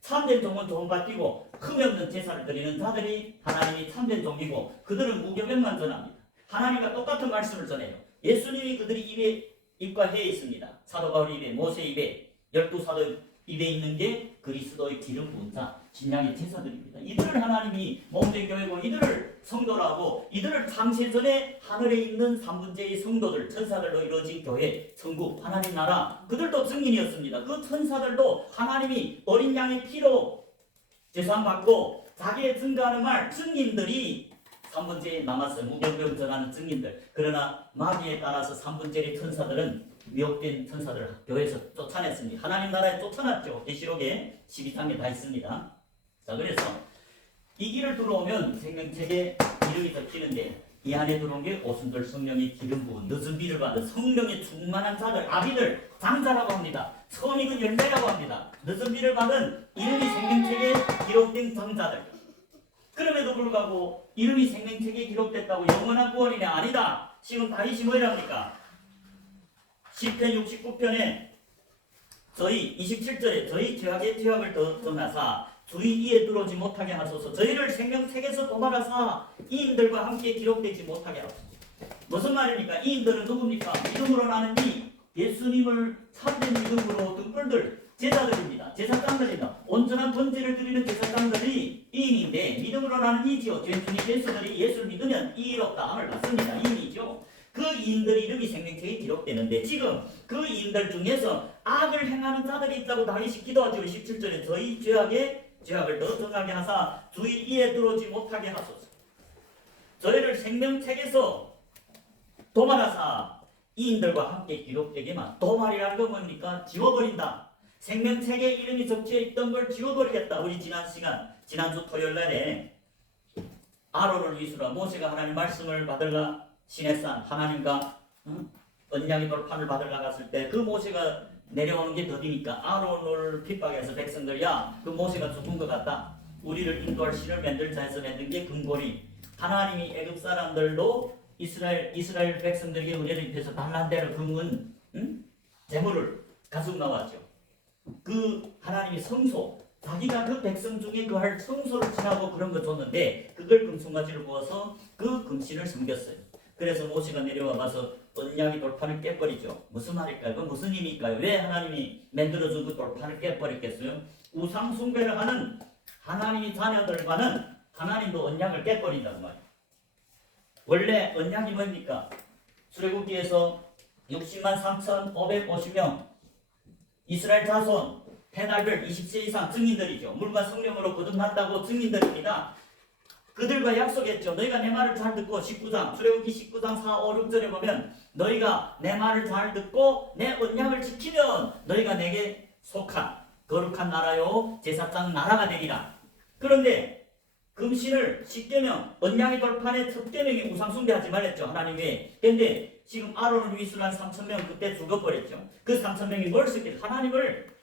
참된 종은 돈 받기고 흠없는 제사를 드리는 자들이 하나님이 참된 종이고 그들은 무교병만 전합니다. 하나님과 똑같은 말씀을 전해요. 예수님이 그들이 입에 입과해 있습니다. 사도 바울 입에 모세 입에 12사도 입에 있는 게 그리스도의 기름 부은 자 신약의 제사들입니다. 이들을 하나님이 몸된 교회고 이들을 성도라고 이들을 창세전에 하늘에 있는 3분제의 성도들 천사들로 이루어진 교회 천국 하나님 나라 그들도 증인이었습니다. 그 천사들도 하나님이 어린 양의 피로 제사받고 자기의 증거하는 말 증인들이 3분제에 남았어요. 무교병 전하는 증인들. 그러나 마귀에 따라서 3분제의 천사들은 미혹된 천사들 교회에서 쫓아냈습니다. 하나님 나라에 쫓아났죠. 계시록에 12장에 다 있습니다. 자, 그래서 이 길을 들어오면 생명책에 이름이 적히는데 이 안에 들어온 게 오순절 성령의 기름 부은 늦은 비를 받은 성령의 충만한 자들 아비들 장자라고 합니다. 처음 익은 열매라고 합니다. 늦은 비를 받은 이름이 생명책에 기록된 장자들. 그럼에도 불구하고 이름이 생명책에 기록됐다고 영원한 구원이냐? 아니다. 지금 다윗이 뭐랍니까? 시편 69편에 저희 27절에 저희 죄악을 떠나사 주의 이에 들어오지 못하게 하소서. 저희를 생명책에서 도말하사 이인들과 함께 기록되지 못하게 하소서. 무슨 말입니까? 이인들은 누굽니까? 믿음으로 나는 이 예수님을 참된 믿음으로 등불들 제자들입니다. 제사장들입니다. 온전한 번제를 드리는 제사장들이 이인인데 믿음으로 나는 이지요. 죄인이 예수들이 예수를 믿으면 이롭다함을 받습니다. 이인이죠. 그 이인들 이름이 생명책에 기록되는데 지금 그 이인들 중에서 악을 행하는 자들이 있다고 다윗이 기도하죠. 17절에 저희 죄악을 더 정하게 하사 주의 이에 들어오지 못하게 하소서. 저희를 생명책에서 도말하사 이인들과 함께 기록되게만. 도말이라는 건 뭡니까? 지워버린다. 생명책에 이름이 적혀 있던 걸 지워버리겠다. 우리 지난주 토요일날에 아론을 위수라 모세가 하나님 말씀을 받으려 시내산 하나님과 언약의 돌판을 받으러 나갔을 때 그 모세가 내려오는 게 더디니까 아론을 핍박해서 백성들야 그 모세가 죽은 것 같다. 우리를 인도할 신을 만들 자에서 만든 게 근본이 하나님이 애굽 사람들도 이스라엘 백성들에게 은혜를 입혀서 달란 대로 금은 재물을 가지고 나왔죠. 그 하나님이 성소 자기가 그 백성 중에 그 할 성소를 지나고 그런 거 줬는데 그걸 금송아지를 부어서 그 금신을 섬겼어요. 그래서 모세가 내려와 봐서 언약의 돌판을 깨버리죠. 무슨 말일까요? 그건 무슨 의미일까요? 왜 하나님이 만들어준 그 돌판을 깨버렸겠어요? 우상 숭배를 하는 하나님의 자녀들과는 하나님도 언약을 깨버린다는 말이에요. 원래 언약이 뭡니까? 출애굽기에서 60만 3,550명 이스라엘 자손 해달별 20세 이상 증인들이죠. 물과 성령으로 거듭났다고 증인들입니다. 그들과 약속했죠. 너희가 내 말을 잘 듣고 19장 출애굽기 19장 4, 5, 6절에 보면 너희가 내 말을 잘 듣고 내 언약을 지키면 너희가 내게 속한 거룩한 나라요 제사장 나라가 되리라. 그런데 금신을 10계명 언약의 돌판에 첫 계명이 우상숭배하지 말랬죠. 하나님 외에. 근데 지금 아론을 위수한 3,000명 그때 죽어버렸죠. 그 3,000명이 뭘 쓰길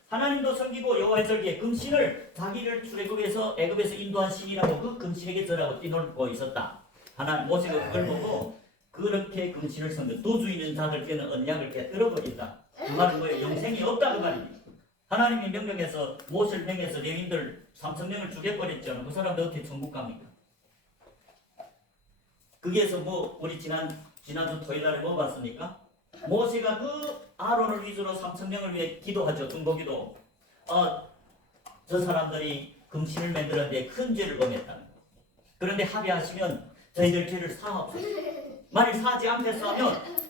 하나님도 섬기고 여호와의 절기에 금신을 자기를 출애굽에서 애굽에서 인도한 신이라고 그 금신에게 절하고 뛰놀고 있었다. 하나님 모세가 그걸 보고 그렇게 금신을 섬겨 도주 있는 자들께는 언약을 깨뜨려버린다. 그 말은 뭐예요? 영생이 없다 그 말입니다. 하나님이 명령해서 모세를 명해서 레위인들 3,000명을 죽여버렸잖아요. 그 사람들 어떻게 천국 갑니까? 거기에서 뭐 우리 지난주 토요일날에 뭐 봤습니까? 모세가 그 아론을 위주로 3,000명을 위해 기도하죠. 중보기도. 저 사람들이 금신을 만들었는데 큰 죄를 범했다는 거. 그런데 합의하시면 저희들 죄를 사옵소서. 만일 사지 않겠어 하면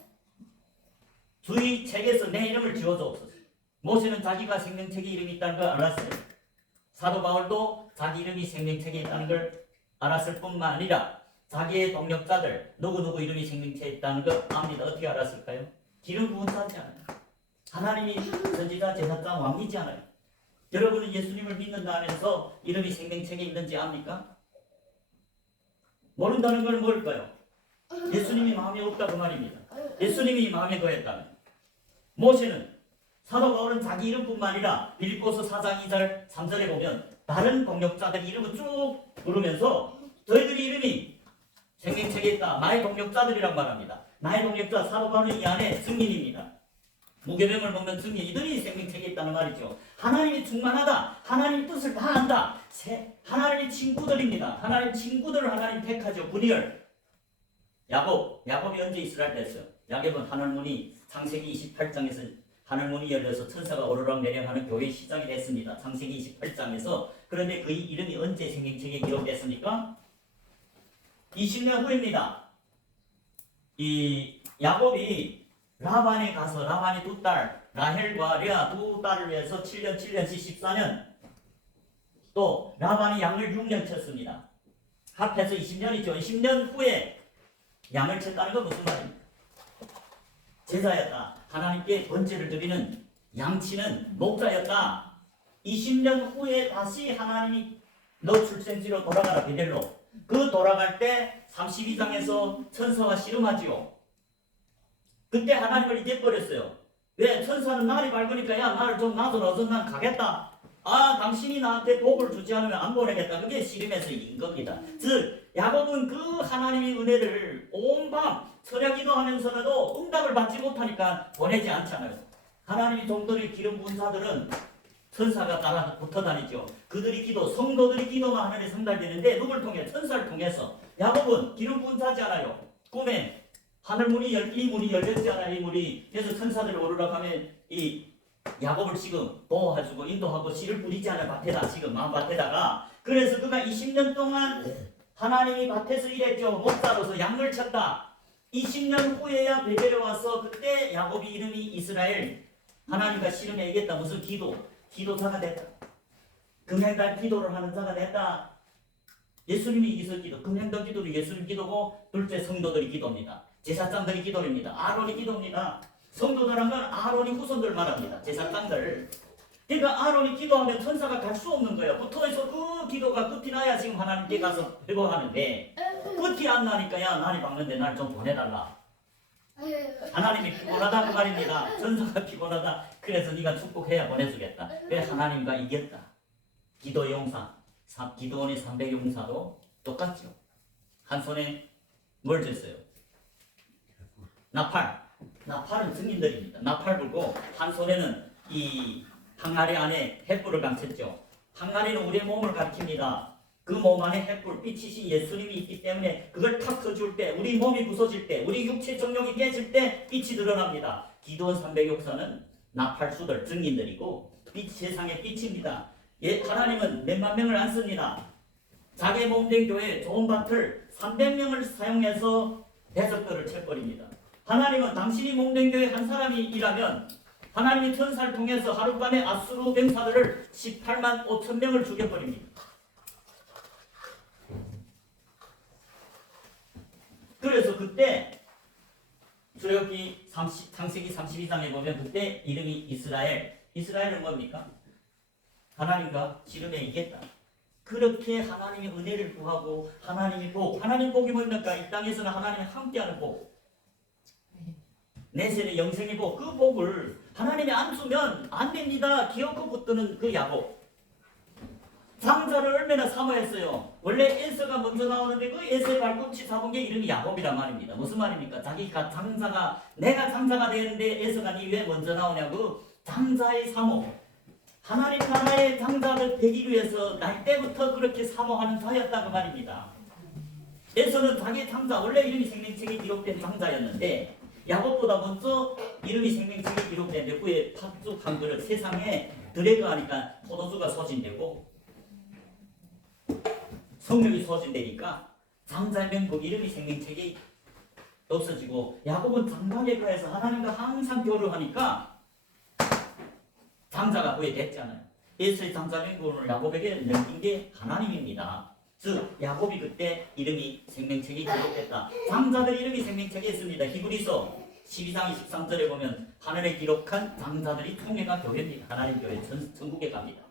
주의 책에서 내 이름을 지워주옵소서. 모세는 자기가 생명책에 이름이 있다는 걸 알았어요. 사도 바울도 자기 이름이 생명책에 있다는 걸 알았을 뿐만 아니라 자기의 동력자들 누구누구 이름이 생명책에 있다는 걸 압니다. 어떻게 알았을까요? 기름 부은 자지 않아요. 하나님이 선지자 제사장 왕이지 않아요. 여러분은 예수님을 믿는다 하면서 이름이 생명책에 있는지 압니까? 모른다는 건 뭘까요? 예수님이 마음에 없다고 말입니다. 예수님이 마음에 거했다면. 모세는 사도 바울은 자기 이름뿐만 아니라 빌립보서 4장 2절 3절에 보면 다른 동력자들 이름을 쭉 부르면서 저희들이 이름이 생명책에 있다. 나의 동력자들이란 말합니다. 나의 동력자 사도 바울은 이 안에 증인입니다. 무교병을 보면 증인 이들이 생명책에 있다는 말이죠. 하나님이 충만하다. 하나님 뜻을 다 안다. 하나님의 친구들입니다. 하나님 친구들을 하나님 택하죠. 분열. 야곱이 언제 이스라엘 됐어요? 야곱은 하늘문이 창세기 28장에서 하늘문이 열려서 천사가 오르락내리락하는 교회의 시작이 됐습니다. 창세기 28장에서. 그런데 그 이름이 언제 생명책에 기록됐습니까? 20년 후입니다. 이 야곱이 라반에 가서 라반이 두 딸 라헬과 레아 두 딸을 위해서 7년 14년 또 라반이 양을 6년 쳤습니다. 합해서 20년이죠. 20년 후에 양을 쳤다는 건 무슨 말입니까? 제사였다. 하나님께 번제를 드리는 양치는 목자였다. 20년 후에 다시 하나님이 너 출생지로 돌아가라 베델로. 그 돌아갈 때 32장에서 천사와 씨름하지요. 그때 하나님을 잊어버렸어요. 왜? 천사는 날이 밝으니까 야 나를 좀 놔둬라. 난 가겠다. 당신이 나한테 복을 주지 않으면 안 보내겠다. 그게 씨름에서 이긴 겁니다. 즉 야곱은 그 하나님의 은혜를 온밤 철야 기도하면서라도 응답을 받지 못하니까 보내지 않잖아요. 하나님이 종들의 기름 부은 자들은 천사가 따라 붙어 다니죠. 그들이 성도들이 기도가 하늘에 상달되는데 누굴 통해? 천사를 통해서. 야곱은 기름 부은 자지 않아요. 꿈에 하늘문이 이 문이 열렸지 않아요. 이 문이. 그래서 천사들이 오르락하면 이 야곱을 지금 보호해주고 인도하고 씨를 뿌리지 않아요. 밭에다 지금 마음밭에다가. 그래서 그가 20년 동안 하나님이 밭에서 일했죠. 목자로서 양을 쳤다. 20년 후에야 베델에 와서 그때 야곱이 이름이 이스라엘. 하나님과 씨름에 이겼다. 무슨 기도자가 됐다. 금행달 기도를 하는 자가 됐다. 예수님이 이기서 기도. 금행달 기도도 예수님 기도고 둘째 성도들이 기도입니다. 제사장들이 기도입니다. 아론이 기도입니다. 성도들한 건 아론이 후손들 말합니다. 제사장들. 그러니까 아론이 기도하면 천사가 갈 수 없는 거예요. 붙어서 그 기도가 끝이 나야 지금 하나님께 가서 회복하는데 끝이 안 나니까 야 날이 밝는데 날 좀 보내달라. 하나님이 피곤하다 그 말입니다. 천사가 피곤하다. 그래서 네가 축복해야 보내주겠다. 그래 하나님과 이겼다. 기도 용사, 기도원의 300 용사도 똑같죠. 한 손에 뭘 줬어요? 나팔은 증인들입니다. 나팔 불고 한 손에는 이 항아리 안에 횃불을 감췄죠. 항아리는 우리의 몸을 가리킵니다. 그 몸 안에 횃불, 빛이 예수님이 있기 때문에 그걸 탁 터줄 때, 우리 몸이 부서질 때, 우리 육체 정욕이 깨질 때 빛이 드러납니다. 기도원 300역사는 나팔수들, 증인들이고 세상의 빛입니다. 하나님은 몇만 명을 안 씁니다. 자기 몸된 교회 좋은 밭을 300명을 사용해서 대적들을 채버립니다. 하나님은 당신이 몸된 교회 한 사람이 일하면 하나님이 천사를 통해서 하룻밤에 아수르 병사들을 18만 5천 명을 죽여버립니다. 그때 출애굽기 창세기 32장에 보면 그때 이름이 이스라엘. 이스라엘은 뭡니까? 하나님과 씨름에 이겼다. 그렇게 하나님이 은혜를 구하고 하나님이 복. 하나님 복이 뭡니까? 이 땅에서는 하나님이 함께하는 복. 내세는 영생의 복. 그 복을 하나님이 안 주면 안 됩니다. 기어코 붙드는 그 야곱. 장자를 얼마나 사모했어요. 원래 에서가 먼저 나오는데 그 에서의 발꿈치 잡은 게 이름이 야곱이란 말입니다. 무슨 말입니까? 자기가 장자가 내가 장자가 되는데 에서가 니 왜 먼저 나오냐고. 장자의 사모. 하나님 나라의 장자를 되기 위해서 날 때부터 그렇게 사모하는 자였다 그 말입니다. 에서는 자기 장자 원래 이름이 생명책에 기록된 장자였는데 야곱보다 먼저 이름이 생명책에 기록된 후에 팥죽 한 그릇 세상에 드래그하니까 포도주가 소진되고 성령이 소진되니까 장자의 명복 이름이 생명책에 없어지고 야곱은 장막에 가서 하나님과 항상 교류하니까 장자가 후회됐잖아요. 에서의 장자 명복을 야곱에게 넘긴 게 하나님입니다. 즉 야곱이 그때 이름이 생명책에 기록됐다. 장자들 이름이 생명책에 있습니다. 히브리서 12장 23절에 보면 하늘에 기록한 장자들이 통해가 교회입니다. 하나님 교회 전국에 갑니다.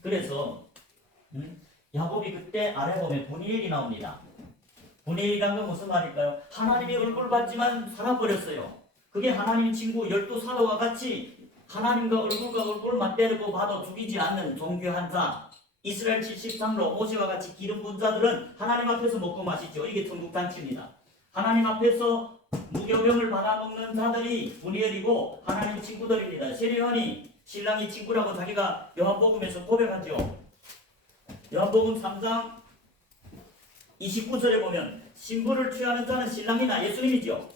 그래서 야곱이 그때 아래 보면 분이엘이 나옵니다. 분이엘이란 건 무슨 말일까요? 하나님의 얼굴 봤지만 살아버렸어요. 그게 하나님 친구 12사도와 같이 하나님과 얼굴과 얼굴 맞대고 봐도 죽이지 않는 존귀한 자. 이스라엘 70장로 모세와 같이 기름 부은 자들은 하나님 앞에서 먹고 마시죠. 이게 천국 잔치입니다. 하나님 앞에서 무교병을 받아먹는 자들이 분이엘이고 하나님 친구들입니다. 세례요한이 신랑이 친구라고 자기가 요한복음에서 고백하죠. 요한복음 3장 29절에 보면 신부를 취하는 자는 신랑이나 예수님이죠.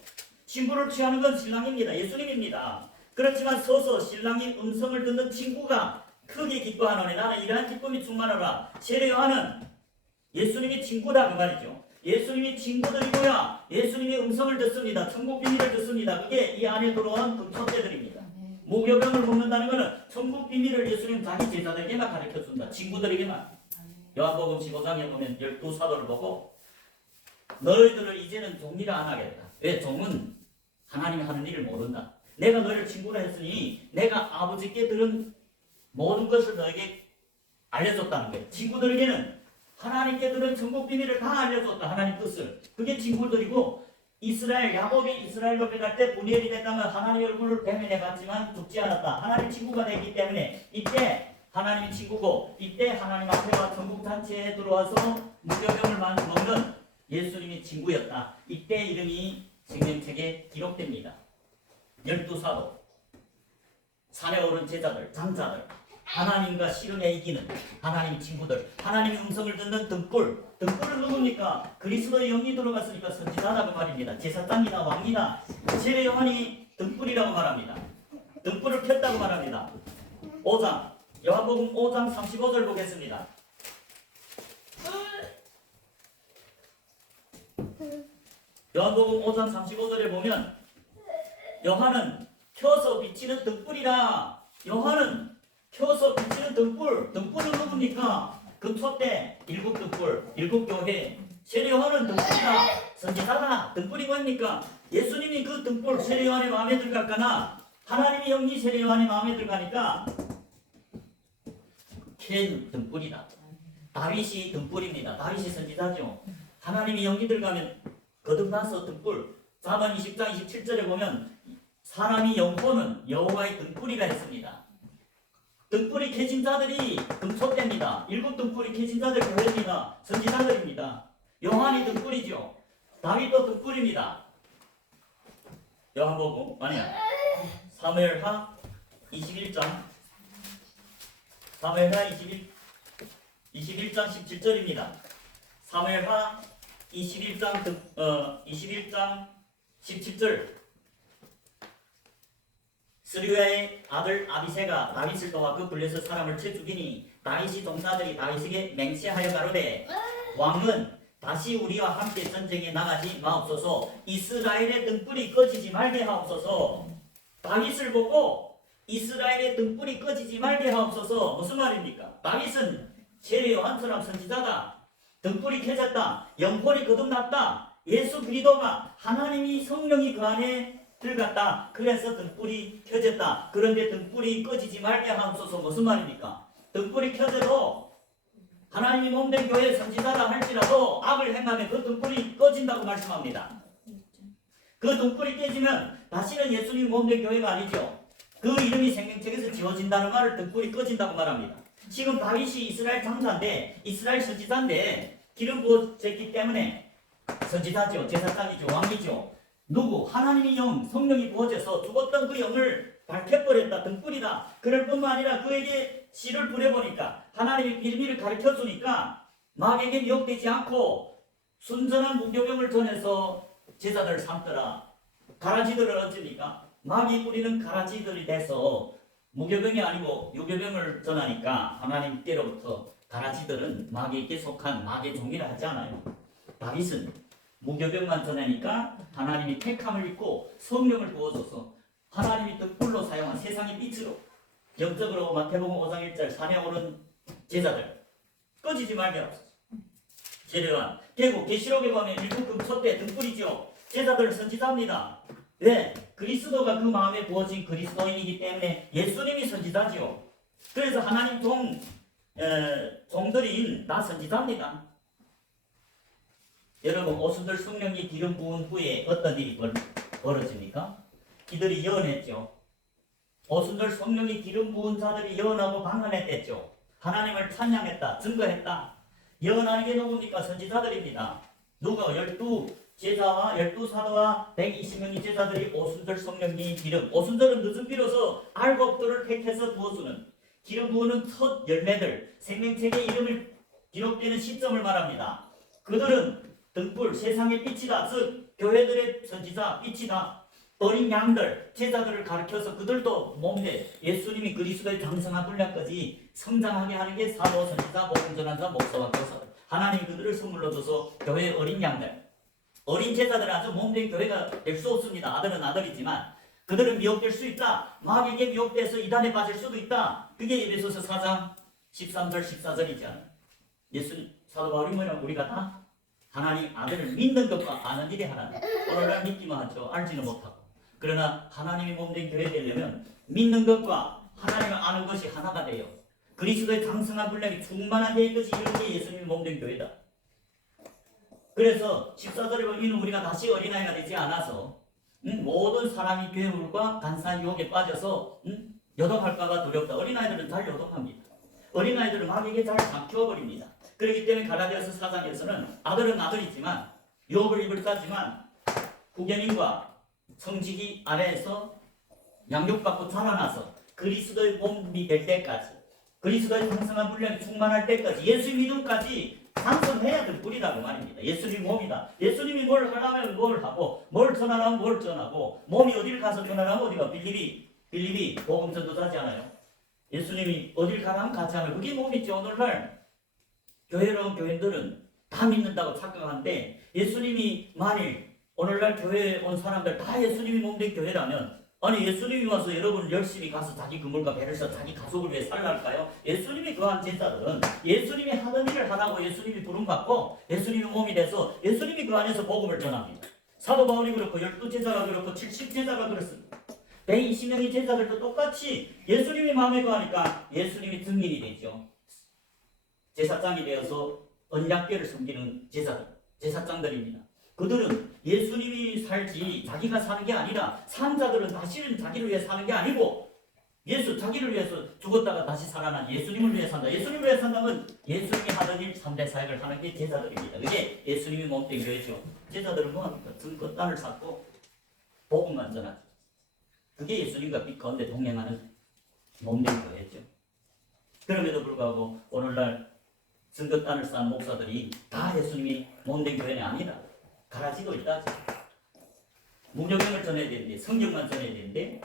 신부를 취하는 건 신랑입니다. 예수님입니다. 그렇지만 서서 신랑의 음성을 듣는 친구가 크게 기뻐하노니 나는 이러한 기쁨이 충만하라. 세례 요한은 예수님이 친구다 그 말이죠. 예수님이 친구들이고야 예수님의 음성을 듣습니다. 천국 비밀을 듣습니다. 그게 이 안에 들어온 그 첫째들입니다. 무교병을 먹는다는 것은 천국 비밀을 예수님 자기 제자들에게만 가르쳐준다. 친구들에게만. 요한복음 15장에 보면 12사도를 보고 너희들을 이제는 종이라 안 하겠다. 왜? 종은 하나님이 하는 일을 모른다. 내가 너희를 친구라 했으니 내가 아버지께 들은 모든 것을 너에게 알려줬다는 거예요. 친구들에게는 하나님께 들은 천국 비밀을 다 알려줬다. 하나님 뜻을. 그게 친구들이고 이스라엘 야곱이 이스라엘로 들어갈 때 분이엘이 됐다면 하나님의 얼굴을 뱀에 봤지만 죽지 않았다. 하나님 친구가 되기 때문에 이때 하나님이 친구고 이때 하나님 앞에와 천국 잔치에 들어와서 무교병을 먹는 예수님이 친구였다. 이때 이름이 생명책에 기록됩니다. 12사도, 산에 오른 제자들, 장자들, 하나님과 씨름에 이기는 하나님 친구들, 하나님의 음성을 듣는 등불. 등불은 누굽니까? 그리스도의 영이 들어갔으니까 선지자라고 말입니다. 제사장이나 왕이나 세례 요한이 등불이라고 말합니다. 등불을 켰다고 말합니다. 5장 요한복음 5장 35절 보겠습니다. 요한복음 5장 35절에 보면 요한은 켜서 비치는 등불이라. 요한은 켜서 비치는 등불. 등불은 누굽니까? 금초 때 일곱 등불, 일곱 교회. 세례 요한은 등불이다. 선지자다. 등불이 뭡니까? 예수님이 그 등불 세례 요한의 마음에 들어갈까나 하나님의 영이 세례 요한의 마음에 들어가니까 캔 등불이다. 다윗이 등불입니다. 다윗이 선지자죠. 하나님이 영이 들어가면 거듭나서 등불. 잠언 20장 27절에 보면 사람이 영혼은 여호와의 등불이라 했습니다. 등불이 켜진 자들이 금속됩니다. 일곱 등불이 켜진 자들 교회입니다. 선지자들입니다. 요한이 등불이죠. 다윗도 등불입니다. 요한복음 아니야. 사무엘하 21장 21장 17절입니다. 사무엘하 21장 17절. 스루야의 아들 아비새가 다윗을 도와 그 블레셋 사람을 쳐 죽이니 다윗이 종사들이 다윗에게 맹세하여 가로되 왕은 다시 우리와 함께 전쟁에 나가지 마옵소서. 이스라엘의 등불이 꺼지지 말게 하옵소서. 다윗을 보고 이스라엘의 등불이 꺼지지 말게 하옵소서. 무슨 말입니까? 다윗은 세례 요한처럼 선지자다. 등불이 켜졌다. 영혼이 거듭났다. 예수 그리스도가 하나님이 성령이 그 안에 들어갔다. 그래서 등불이 켜졌다. 그런데 등불이 꺼지지 말게 하옵소서. 무슨 말입니까? 등불이 켜져도 하나님이 몸된 교회 선지자라 할지라도 악을 행하면 그 등불이 꺼진다고 말씀합니다. 그 등불이 깨지면 다시는 예수님 몸된 교회가 아니죠. 그 이름이 생명책에서 지워진다는 말을 등불이 꺼진다고 말합니다. 지금 다윗이 이스라엘 장사인데 이스라엘 선지자인데 기름 부어졌기 때문에 선지자죠. 제사장이죠. 왕이죠. 누구? 하나님의 영, 성령이 부어져서 죽었던 그 영을 밝혀버렸다. 등불이다. 그럴 뿐만 아니라 그에게 씨를 뿌려보니까 하나님의 비밀을 가르쳐주니까 마귀에게 미혹되지 않고 순전한 무교병을 전해서 제자들을 삼더라. 가라지들을 얻으니까 마귀 뿌리는 가라지들이 돼서 무교병이 아니고 유교병을 전하니까 하나님께로부터 가라지들은 마귀에게 속한 마귀의 종이라 하지 않아요. 다윗은 무교병만 전하니까 하나님이 택함을 입고 성령을 부어줘서 하나님이 등불로 사용한 세상의 빛으로 영적으로 마태복음 5장 1절 산에 오른 제자들 꺼지지 말게 하옵소서. 제례관 계곡 계시록에 보면 일국금 첫대 등불이죠. 제자들 선지자입니다. 왜? 그리스도가 그 마음에 부어진 그리스도인이기 때문에 예수님이 선지자지요. 그래서 하나님 종들이 다 선지자입니다. 여러분 오순절 성령이 기름 부은 후에 어떤 일이 벌어집니까? 이들이 예언했죠. 오순절 성령이 기름 부은 자들이 예언하고 방언했댔죠. 하나님을 찬양했다. 증거했다. 예언하는 게 누굽니까? 선지자들입니다. 누가 12제자와 12사도와 120명의 제자들이 오순절 성령이 기름, 오순절은 늦은 비로소 알곡들을 택해서 부어주는 기름 부으는 첫 열매들, 생명책의 이름을 기록되는 시점을 말합니다. 그들은 등불, 세상의 빛이다. 즉 교회들의 선지자, 빛이다. 어린 양들, 제자들을 가르쳐서 그들도 몸에 예수님이 그리스도의 장성한 분량까지 성장하게 하는 게 사도, 선지자, 복음 전환자, 목사와 교사들. 하나님이 그들을 선물로 줘서 교회의 어린 양들, 어린 제자들은 아주 몸된 교회가 될 수 없습니다. 아들은 아들이지만 그들은 미혹될 수 있다. 마귀에게 미혹돼서 이단에 빠질 수도 있다. 그게 에베소서 4장 13절 14절이잖아요. 예수 사도 바울이 뭐냐면 우리가 다 하나님 아들을 믿는 것과 아는 일이 하나다. 오늘날 믿기만 하죠. 알지는 못하고. 그러나 하나님이 몸된 교회 되려면 믿는 것과 하나님을 아는 것이 하나가 돼요. 그리스도의 장성한 분량이 충만한 데 것이 이런 게 예수님이 몸된 교회다. 그래서 14절에 보면 이는 우리가 다시 어린아이가 되지 않아서 모든 사람이 괴물과 간사한 유혹에 빠져서 요동할까봐 두렵다. 어린아이들은 잘 요동합니다. 어린아이들은 마귀에게 잘 잡혀버립니다. 그렇기 때문에 갈라디아서 4장에서는 아들은 아들이지만 유업을 입을 자지만 후견인과 성지기 아래에서 양육받고 자라나서 그리스도의 몸이 될 때까지 그리스도의 장성한 분량이 충만할 때까지 예수 믿음까지 장성해야 될 뿌리라고 말입니다. 예수님 몸이다. 예수님이 뭘 하라면 뭘 하고 뭘 전하라면 뭘 전하고 몸이 어딜 가서 전하라면 어디가 빌립이 복음 전도자지 않아요? 예수님이 어딜 가라면 같이 하면 그게 몸이죠. 오늘날 교회로 교인들은 다 믿는다고 착각하는데 예수님이 만일 오늘날 교회에 온 사람들 다 예수님이 몸된 교회라면 아니 예수님이 와서 여러분 열심히 가서 자기 그물과 배를 써 자기 가족을 위해 살랄까요? 예수님이 그한 제자들은 예수님이 하던 일을 하라고 예수님이 부름받고 예수님이 몸이 돼서 예수님이 그 안에서 복음을 전합니다. 사도 바울이 그렇고 12제자가 그렇고 70제자가 그렇습니다. 120명의 제자들도 똑같이 예수님이 마음에 거하니까 예수님이 증인이 되죠. 제사장이 되어서 언약궤를 섬기는 제사들, 제사장들입니다. 그들은 예수님이 살지 자기가 사는 게 아니라 산 자들은 다시는 자기를 위해 사는 게 아니고 자기를 위해서 죽었다가 다시 살아난 예수님을 위해 산다. 예수님을 위해 산다면 예수님이 하던 일 3대 사역을 하는 게 제자들입니다. 그게 예수님이 몸된 교회죠. 제자들은 뭐합니까? 등꽃 땅을 쌓고 복음만 전하죠. 그게 예수님과 빛 가운데 동행하는 몸된 교회죠. 그럼에도 불구하고 오늘날 증거단을 쌓은 목사들이 다 예수님이 몸된 교회는 아니다. 가라지도 있다. 무교병을 전해야 되는데 성경만 전해야 되는데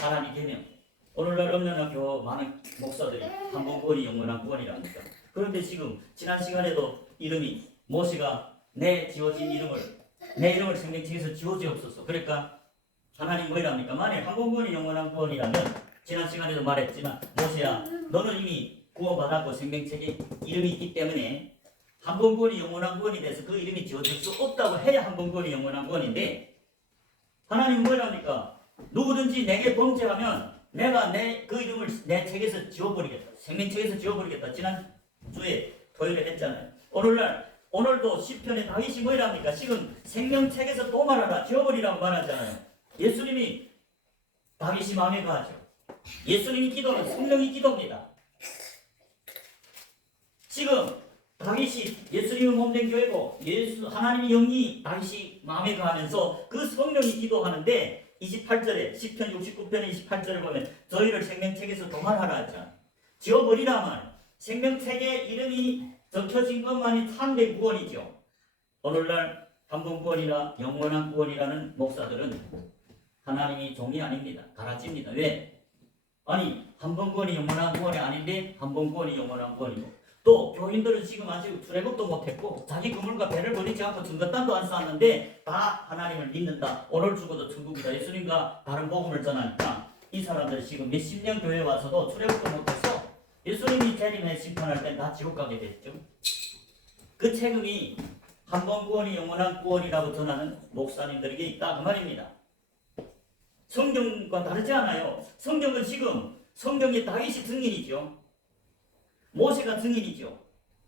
사람이 되면 오늘날 엄연학교 많은 목사들이 한번 구원이 영원한 구원이랍니다. 그런데 지금 지난 시간에도 이름이 모세가 내 이름을 생명책에서 지워주옵소서. 그러니까 하나님 뭐이랍니까? 만일 한번 구원이 영원한 구원이라면 지난 시간에도 말했지만 모세야 너는 이미 구원받았고 생명책에 이름이 있기 때문에 한 번 구원이 영원한 구원이 돼서 그 이름이 지어질 수 없다고 해야 한 번 구원이 영원한 구원인데, 하나님 뭐랍니까? 누구든지 내게 범죄하면 내가 그 이름을 내 책에서 지워버리겠다. 생명책에서 지워버리겠다. 지난주에 토요일에 했잖아요. 오늘도 시편에 다윗이 뭐랍니까? 지금 생명책에서 또 말하라. 지워버리라고 말하잖아요. 예수님이 다윗이 마음에 가죠. 예수님이 기도는 성령이 기도입니다. 지금 다윗이 예수님의 몸된 교회고 하나님의 영이 다윗이 마음에 가면서 그 성령이 기도하는데 28절에 시편 69편의 28절에 보면 저희를 생명책에서 도말하라 하잖아요. 지워버리라면 생명책에 이름이 적혀진 것만이 참된 구원이죠. 오늘날 한번 구원이나 영원한 구원이라는 목사들은 하나님이 종이 아닙니다. 가라집니다. 왜? 아니 한번 구원이 영원한 구원이 아닌데 한번 구원이 영원한 구원이고, 또 교인들은 지금 아직 출애굽도 못했고 자기 그물과 배를 버리지 않고 증거단도 안 쌓았는데 다 하나님을 믿는다. 오늘 죽어도 천국이다. 예수님과 다른 복음을 전하니까 이 사람들이 지금 몇십 년 교회에 와서도 출애굽도 못해서 예수님이 재림에 심판할 땐 다 지옥 가게 됐죠. 그 책임이 한번 구원이 영원한 구원이라고 전하는 목사님들에게 있다 그 말입니다. 성경과 다르지 않아요. 성경은 지금 성경의 다윗이 증인이죠. 모세가 증인이죠.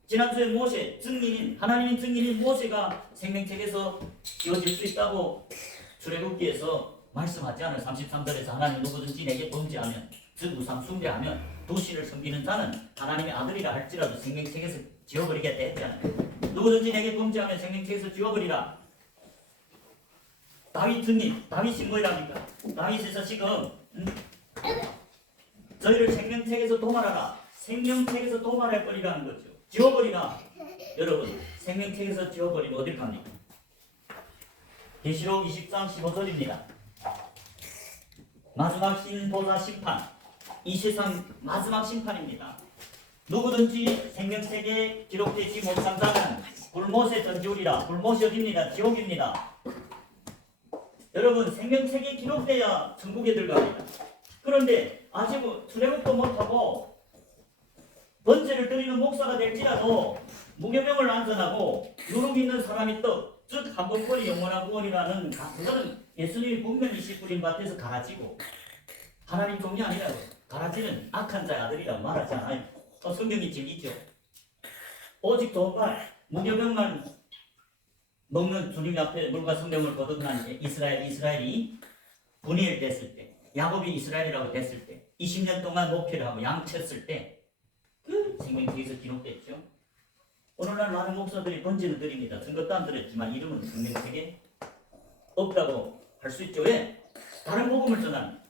지난주에 모세 증인인 하나님의 증인인 모세가 생명책에서 지어질 수 있다고 출애굽기에서 말씀하지 않아요. 33절에서 하나님 누구든지 내게 범죄하면 즉 우상 숭배하면 도시를 섬기는 자는 하나님의 아들이라 할지라도 생명책에서 지워버리겠다 했잖아요. 누구든지 내게 범죄하면 생명책에서 지워버리라. 다윗 증인, 다윗이 뭐랍니까? 다윗에서 지금 저희를 생명책에서 도말하라. 생명책에서 도말할 거리라는 거죠. 지워버리라. 여러분 생명책에서 지워버리면 어딜 갑니까? 계시록 20장 15절입니다. 마지막 신보사 심판, 이 세상 마지막 심판입니다. 누구든지 생명책에 기록되지 못한 자는 불못에 던지우리라. 불못이 어디입니다? 지옥입니다. 여러분 생명책에 기록돼야 천국에 들어갑니다. 그런데 아직 출애굽도 못하고 번제를 드리는 목사가 될지라도 무교병을 안전하고 누룩 있는 사람이 떡, 즉 한번 구원이 영원한 구원이라는 그거는 예수님이 분명히 씨 뿌린 밭에서 가라지고 하나님 종이 아니라고. 가라지는 악한 자의 아들이라고 말하지 않아요. 성경이 진리죠. 오직 정말 무교병만 먹는 주님 앞에 물과 성령을 거듭난 이스라엘이 분이엘됐을 때, 야곱이 이스라엘이라고 됐을 때, 20년 동안 목회를 하고 양쳤을 때 그 생명책에서 기록됐죠. 오늘날 많은 목사들이 번제를 드립니다. 증거도 안 드렸지만 이름은 생명책에 없다고 할 수 있죠. 왜? 다른 복음을 전합니다.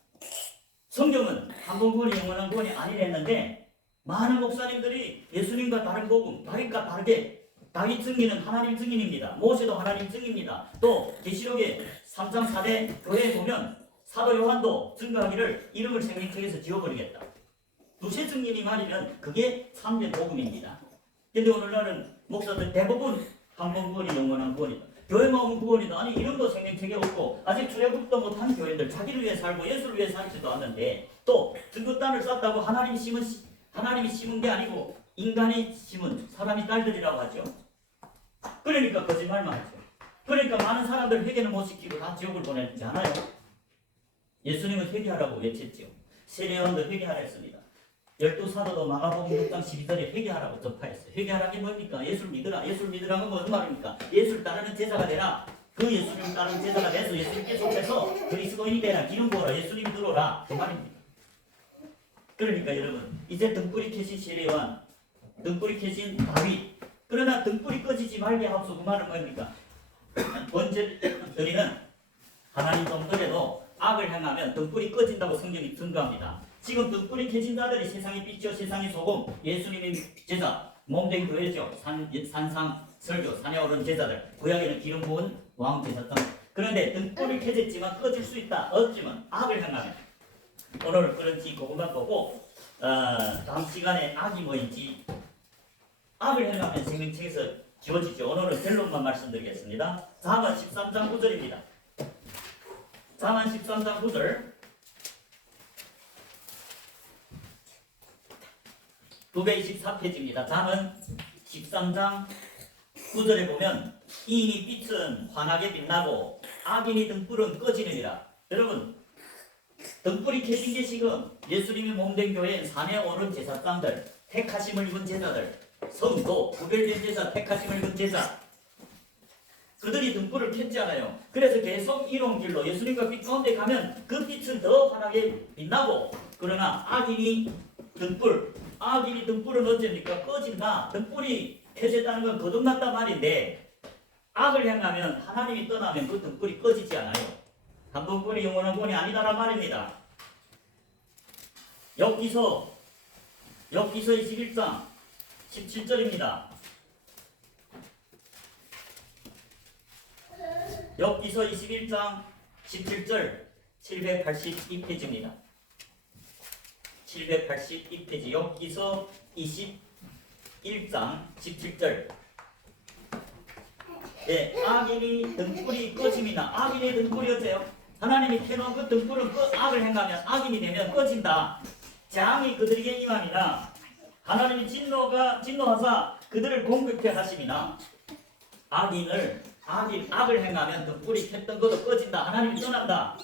성경은 한번 구원이 영원한 구원이 아니랬는데 많은 목사님들이 예수님과 다른 복음, 다윗과 다르게 다윗 증인은 하나님 증인입니다. 모세도 하나님 증인입니다. 또 계시록의 3장 4대 교회에 보면 사도 요한도 증거하기를 이름을 생명책에서 지워버리겠다. 두세 증인이 말이면 그게 참된 복음입니다. 근데 오늘날은 목사들 대부분 한번 구원이 영원한 구원이다. 교회만 오면 구원이다. 아니 이름도 생명책에 없고 아직 출애굽도 못한 교회들 자기를 위해 살고 예수를 위해 살지도 않는데 또 증거단을 쌓다고 하나님이 심은 게 아니고 인간이 심은 사람이 딸들이라고 하죠. 그러니까 거짓말만 하죠. 그러니까 많은 사람들 회개는 못 시키고 다 지옥을 보내지 않아요. 예수님은 회개하라고 외쳤죠. 세례요한도 회개하라 했습니다. 12사도도 마가복음 6장 12절에 회개하라고 전파했어요. 회개하라는 게 뭡니까? 예수를 믿으라. 예수를 믿으라는 건 무슨 말입니까? 예수를 따르는 제자가 되라. 그 예수님을 따르는 제자가 돼서 예수님께 속해서 그리스도인이 되라. 기름 부어라. 예수님이 들어오라. 그 말입니다. 그러니까 여러분 이제 등불이 켜진 세례요한, 등불이 켜진 다윗, 그러나 등불이 꺼지지 말게 하옵소. 그 말은 뭡니까? 번제를 드리는 하나님 종들에도 악을 행하면 등불이 꺼진다고 성경이 증거합니다. 지금 등불이 켜진 자들이 세상의 빛이요 세상의 소금, 예수님의 제자, 몸된 교회죠. 산상 설교, 산에 오른 제자들, 구약에는 기름 부은 왕 제사장. 그런데 등불이 켜졌지만 꺼질 수 있다. 없지만 악을 행하면. 오늘 그런지 그것만 보고 다음 시간에 악이 뭐인지, 악을 행하면 생명책에서 지워지죠. 오늘은 결론만 말씀드리겠습니다. 잠언 13장 9절입니다. 잠언 13장 9절. 924페이지입니다. 잠언 13장 9절에 보면 이인이 빛은 환하게 빛나고 악인이 등불은 꺼지느니라. 여러분, 등불이 켜진 게 지금 예수님이 몸된 교회엔 산에 오른 제사장들, 택하심을 입은 제자들, 성도, 구별된 제자, 택하심을 입은 제자, 그들이 등불을 켰잖아요. 그래서 계속 이런 길로 예수님과 빛 가운데 가면 그 빛은 더 환하게 빛나고, 그러나 악인이 등불은 어쩝니까? 꺼진다. 등불이 켜졌다는 건 거듭났단 말인데, 악을 행하면, 하나님이 떠나면 그 등불이 꺼지지 않아요. 한 번뿐이 영원한 권이 아니다란 말입니다. 엽기서 21장 17절입니다. 엽기서 21장 17절 782페이지입니다. 782페이지 엽기서 21장 17절. 네, 악인이 등불이 꺼짐이나 악인의 등불이 어때요? 하나님이 켜놓은 그 등불은 악을 행하면 악인이 되면 꺼진다. 재앙이 그들에게 임함이나 하나님이 진노하사 그들을 공격해 하심이나 악을 행하면 등불이 켰던 것도 꺼진다. 하나님이 떠난다.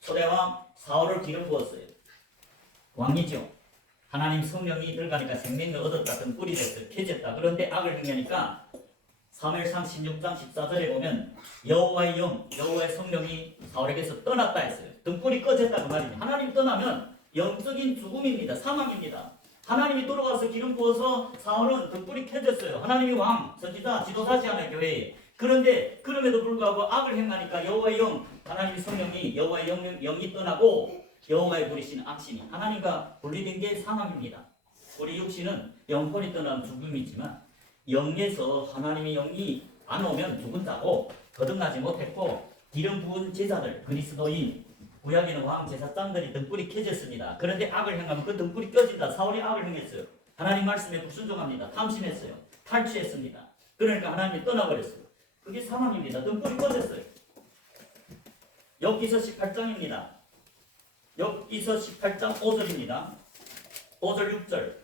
초대왕 사울을 기름 부었어요. 왕이죠. 하나님 성령이 들어가니까 생명을 얻었다. 등불이 됐어요. 켜졌다. 그런데 악을 행하니까 사무엘상 16장 14절에 보면 여호와의 성령이 사울에게서 떠났다 했어요. 등불이 꺼졌다 그 말이죠. 하나님 떠나면 영적인 죽음입니다. 사망입니다. 하나님이 돌아와서 기름 부어서 사울은 등불이 켜졌어요. 하나님이 왕, 선지자, 지도자시하는 교회에. 그런데 그럼에도 불구하고 악을 행하니까 여호와의 하나님의 성령이 여호와의 영이 떠나고 여호와의 부리시는 악신이 하나님과 분리된 게 사망입니다. 우리 육신은 영혼이 떠나면 죽음이지만 영에서 하나님의 영이 안 오면 죽은 자고 거듭나지 못했고 기름 부은 제자들 그리스도인 구약에는 왕 제사장들이 등불이 켜졌습니다. 그런데 악을 행하면 그 등불이 꺼진다. 사울이 악을 행했어요. 하나님 말씀에 불순종합니다. 탐심했어요. 탈취했습니다. 그러니까 하나님이 떠나버렸어요. 그게 사망입니다. 등불이 꺼졌어요. 엽기서 18장입니다. 엽기서 18장 5절입니다. 5절 6절.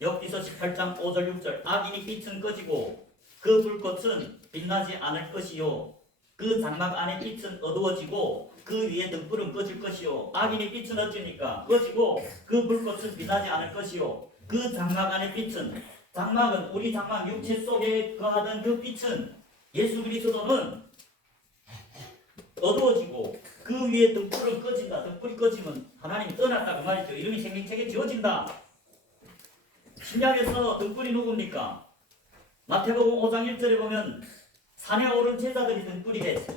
엽기서 18장 5절 6절. 악인이 빛은 꺼지고 그 불꽃은 빛나지 않을 것이요 그 장막 안에 빛은 어두워지고 그 위에 등불은 꺼질 것이요 악인의 빛은 어찌니까 꺼지고 그 불꽃은 빛나지 않을 것이요 그 장막 안에 빛은 장막은 우리 장막 육체 속에 거하던 그 빛은 예수 그리스도는 어두워지고 그 위에 등불은 꺼진다. 등불이 꺼지면 하나님이 떠났다 그 말이죠. 이름이 생명책에 지워진다. 신약에서 등불이 누굽니까? 마태복음 5장 1절에 보면 산에 오른 제자들이 등불이 됐어요.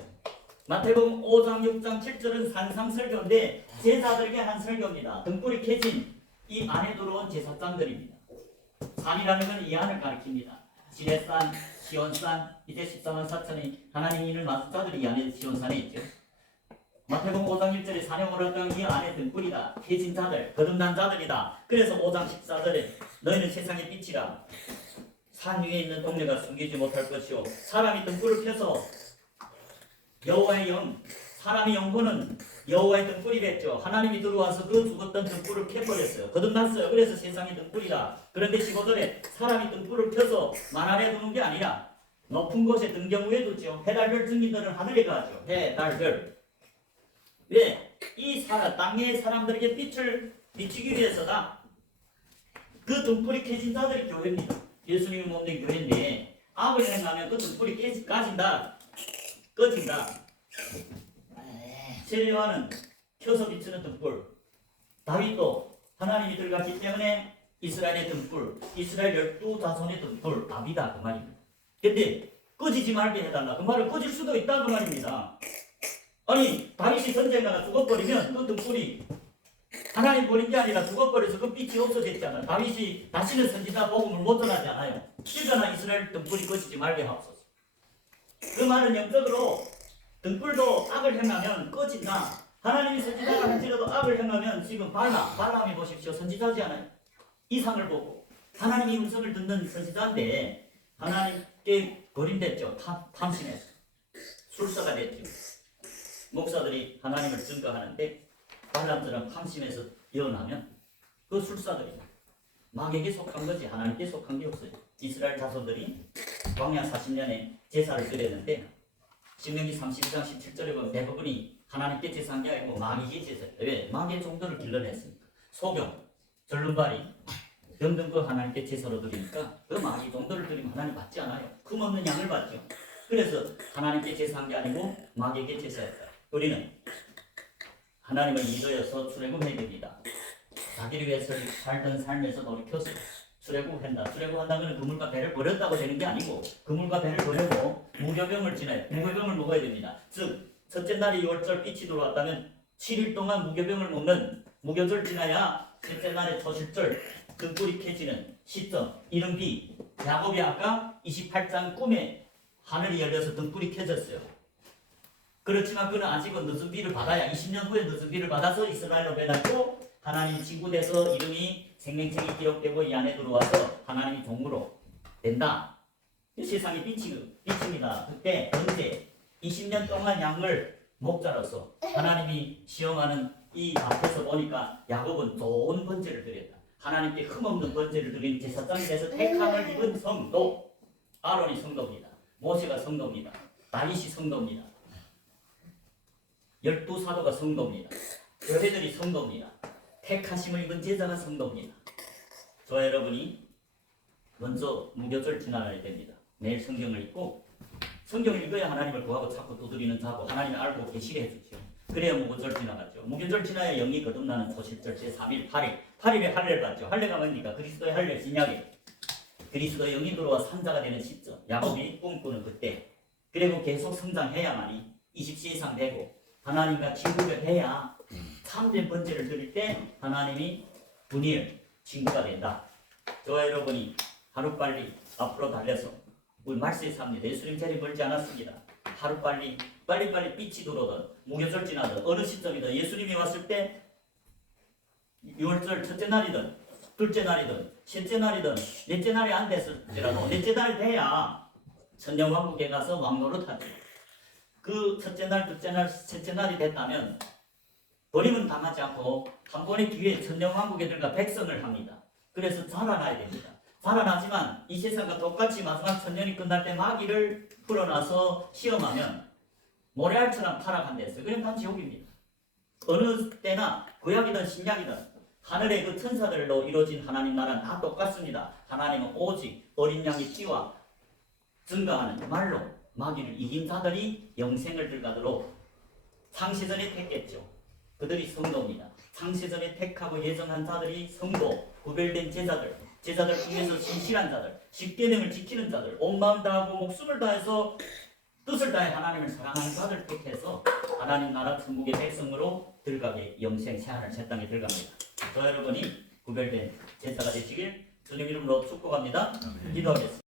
마태복음 5장 6장 7절은 산상설교인데 제자들에게 한 설교입니다. 등불이 켜진 이 안에 들어온 제사장들입니다. 산이라는 건 이 안을 가리킵니다. 지렛산, 시온산, 이제 14만 4천이 하나님 이를 맞은 자들이 이 안에 시온산에 있죠. 마태복음 5장 1절에 산에 오르던 이 안에 등불이다. 켜진 자들, 거듭난 자들이다. 그래서 5장 14절에 너희는 세상의 빛이라. 산 위에 있는 동네가 숨기지 못할 것이요 사람이 등불을 켜서 여호와의 사람의 영혼은 여호와의 등불이 됐죠. 하나님이 들어와서 그 죽었던 등불을 켜버렸어요. 거듭났어요. 그래서 세상의 등불이다. 그런데 15절에 사람이 등불을 켜서 만 아래 두는 게 아니라 높은 곳에 등경우에 두죠. 해달별 증인들은 하늘에 가죠. 해달별. 왜? 이 땅의 사람들에게 빛을 비추기 위해서다. 그 등불이 켜진 자들이 교회입니다. 예수님이 몸된 교회인데 악을 행하면 그 등불이 꺼진다. 세례요한은 켜서 비추는 등불. 다윗도 하나님이 들어갔기 때문에 이스라엘의 등불, 이스라엘 12자손의 등불, 아비다 그 말입니다. 근데 꺼지지 말게 해달라. 그 말을 꺼질 수도 있다 그 말입니다. 아니 다윗이 전쟁에 나가 죽어버리면 그 등불이 하나님 버린 게 아니라 죽어버려서 그 빛이 없어졌잖아요. 다윗이 다시는 선지자 복음을 못 전하지 않아요. 일어나 이스라엘 등불이 꺼지지 말게 하옵소서. 그 말은 영적으로 등불도 악을 행하면 꺼진다. 하나님이 선지자가 할지라도 악을 행하면 지금 발람이 보십시오. 선지자지 않아요. 이상을 보고 하나님이 음성을 듣는 선지자인데 하나님께 버림됐죠. 탐심해서 술사가 됐죠. 목사들이 하나님을 증거하는데 발람처럼 탐심해서 예언하면 그 술사들이 마귀에게 속한 거지 하나님께 속한 게 없어요. 이스라엘 자손들이 광야 40년에 제사를 드렸는데 신명기 32장 17절에 보면 대부분이 하나님께 제사한 게 아니고 마귀에게 제사했다. 왜? 마귀의 종들을 길러냈으니까. 소경, 절름발이 등등 그 하나님께 제사로 드리니까 그 마귀 종들을 드리면 하나님 받지 않아요. 금없는 양을 받죠. 그래서 하나님께 제사한 게 아니고 마귀에게 제사했다. 우리는 하나님을 믿어서 출애굽해야 됩니다. 자기를 위해서 살던 삶에서 돌이켜서 출애굽한다. 출애굽한다는 그물과 배를 버렸다고 되는 게 아니고 그물과 배를 버리고 무교병을 지나요. 무교병을 먹어야 됩니다. 즉 첫째 날이 6월절 빛이 들어왔다면 7일 동안 무교병을 먹는 무교절 지나야 셋째 날의 초실절 등불이 켜지는 시점 이른비 야곱이 아까 28장 꿈에 하늘이 열려서 등불이 켜졌어요. 그렇지만 그는 아직은 늦은 비를 받아야 20년 후에 늦은 비를 받아서 이스라엘로 배달고 하나님 친구 돼서 이름이 생명책이 기록되고 이 안에 들어와서 하나님이 종으로 된다. 세상이 빛입니다. 그때 언제 20년 동안 양을 목자로서 하나님이 시험하는 이 앞에서 보니까 야곱은 좋은 번제를 드렸다. 하나님께 흠없는 번제를 드린 제사장이 돼서 택함을 입은 성도. 아론이 성도입니다. 모세가 성도입니다. 다윗이 성도입니다. 12사도가 성도입니다. 교회들이 성도입니다. 택하심을 입은 제자가 성도입니다. 저와 여러분이 먼저 무교절 지나야 됩니다. 매일 성경을 읽고 성경을 읽어야 하나님을 구하고 찾고 두드리는 자고 하나님을 알고 계시게 해주죠. 그래야 무교절 지나갔죠. 무교절 지나야 영이 거듭나는 초실절 제3일 8일 8일에 할례를 받죠. 할례가 뭡니까? 그리스도의 할례 신약이 그리스도의 영이 들어와 산자가 되는 시점 야곱이 꿈꾸는 그때 그리고 계속 성장해야만이 20세 이상 되고 하나님과 친구를 해야 참된 번제를 드릴 때 하나님이 분일 친구가 된다. 저와 여러분이 하루빨리 앞으로 달려서 우리 말세에서 합니다. 예수님 자리 멀지 않았습니다. 하루빨리 빨리빨리 빛이 들어오든 무교절 지나든 어느 시점이든 예수님이 왔을 때 6월절 첫째 날이든 둘째 날이든 셋째 날이든 넷째 날이 안 됐을지라도 넷째 날 돼야 천년왕국에 가서 왕노릇하죠. 그 첫째 날, 둘째 날, 셋째 날이 됐다면 버림은 당하지 않고 한 번의 기회에 천년왕국에 들어가 백성을 합니다. 그래서 자라나야 됩니다. 자라나지만 이 세상과 똑같이 마지막 천년이 끝날 때 마귀를 풀어놔서 시험하면 모래알처럼 타락한댔어요. 그럼 다 지옥입니다. 어느 때나 구약이든 신약이든 하늘의 그 천사들로 이루어진 하나님 나라는 다 똑같습니다. 하나님은 오직 어린 양의 피와 증거하는 말로 마귀를 이긴 자들이 영생을 들어가도록 창세전에 택했죠. 그들이 성도입니다. 창세전에 택하고 예정한 자들이 성도, 구별된 제자들 중에서 신실한 자들, 십계명을 지키는 자들, 온 마음 다하고 목숨을 다해서 뜻을 다해 하나님을 사랑하는 자들 택해서 하나님 나라 천국의 백성으로 들어가게 영생 새하늘 새 땅에 들어갑니다. 저 여러분이 구별된 제자가 되시길 주님 이름으로 축복합니다. 기도하겠습니다.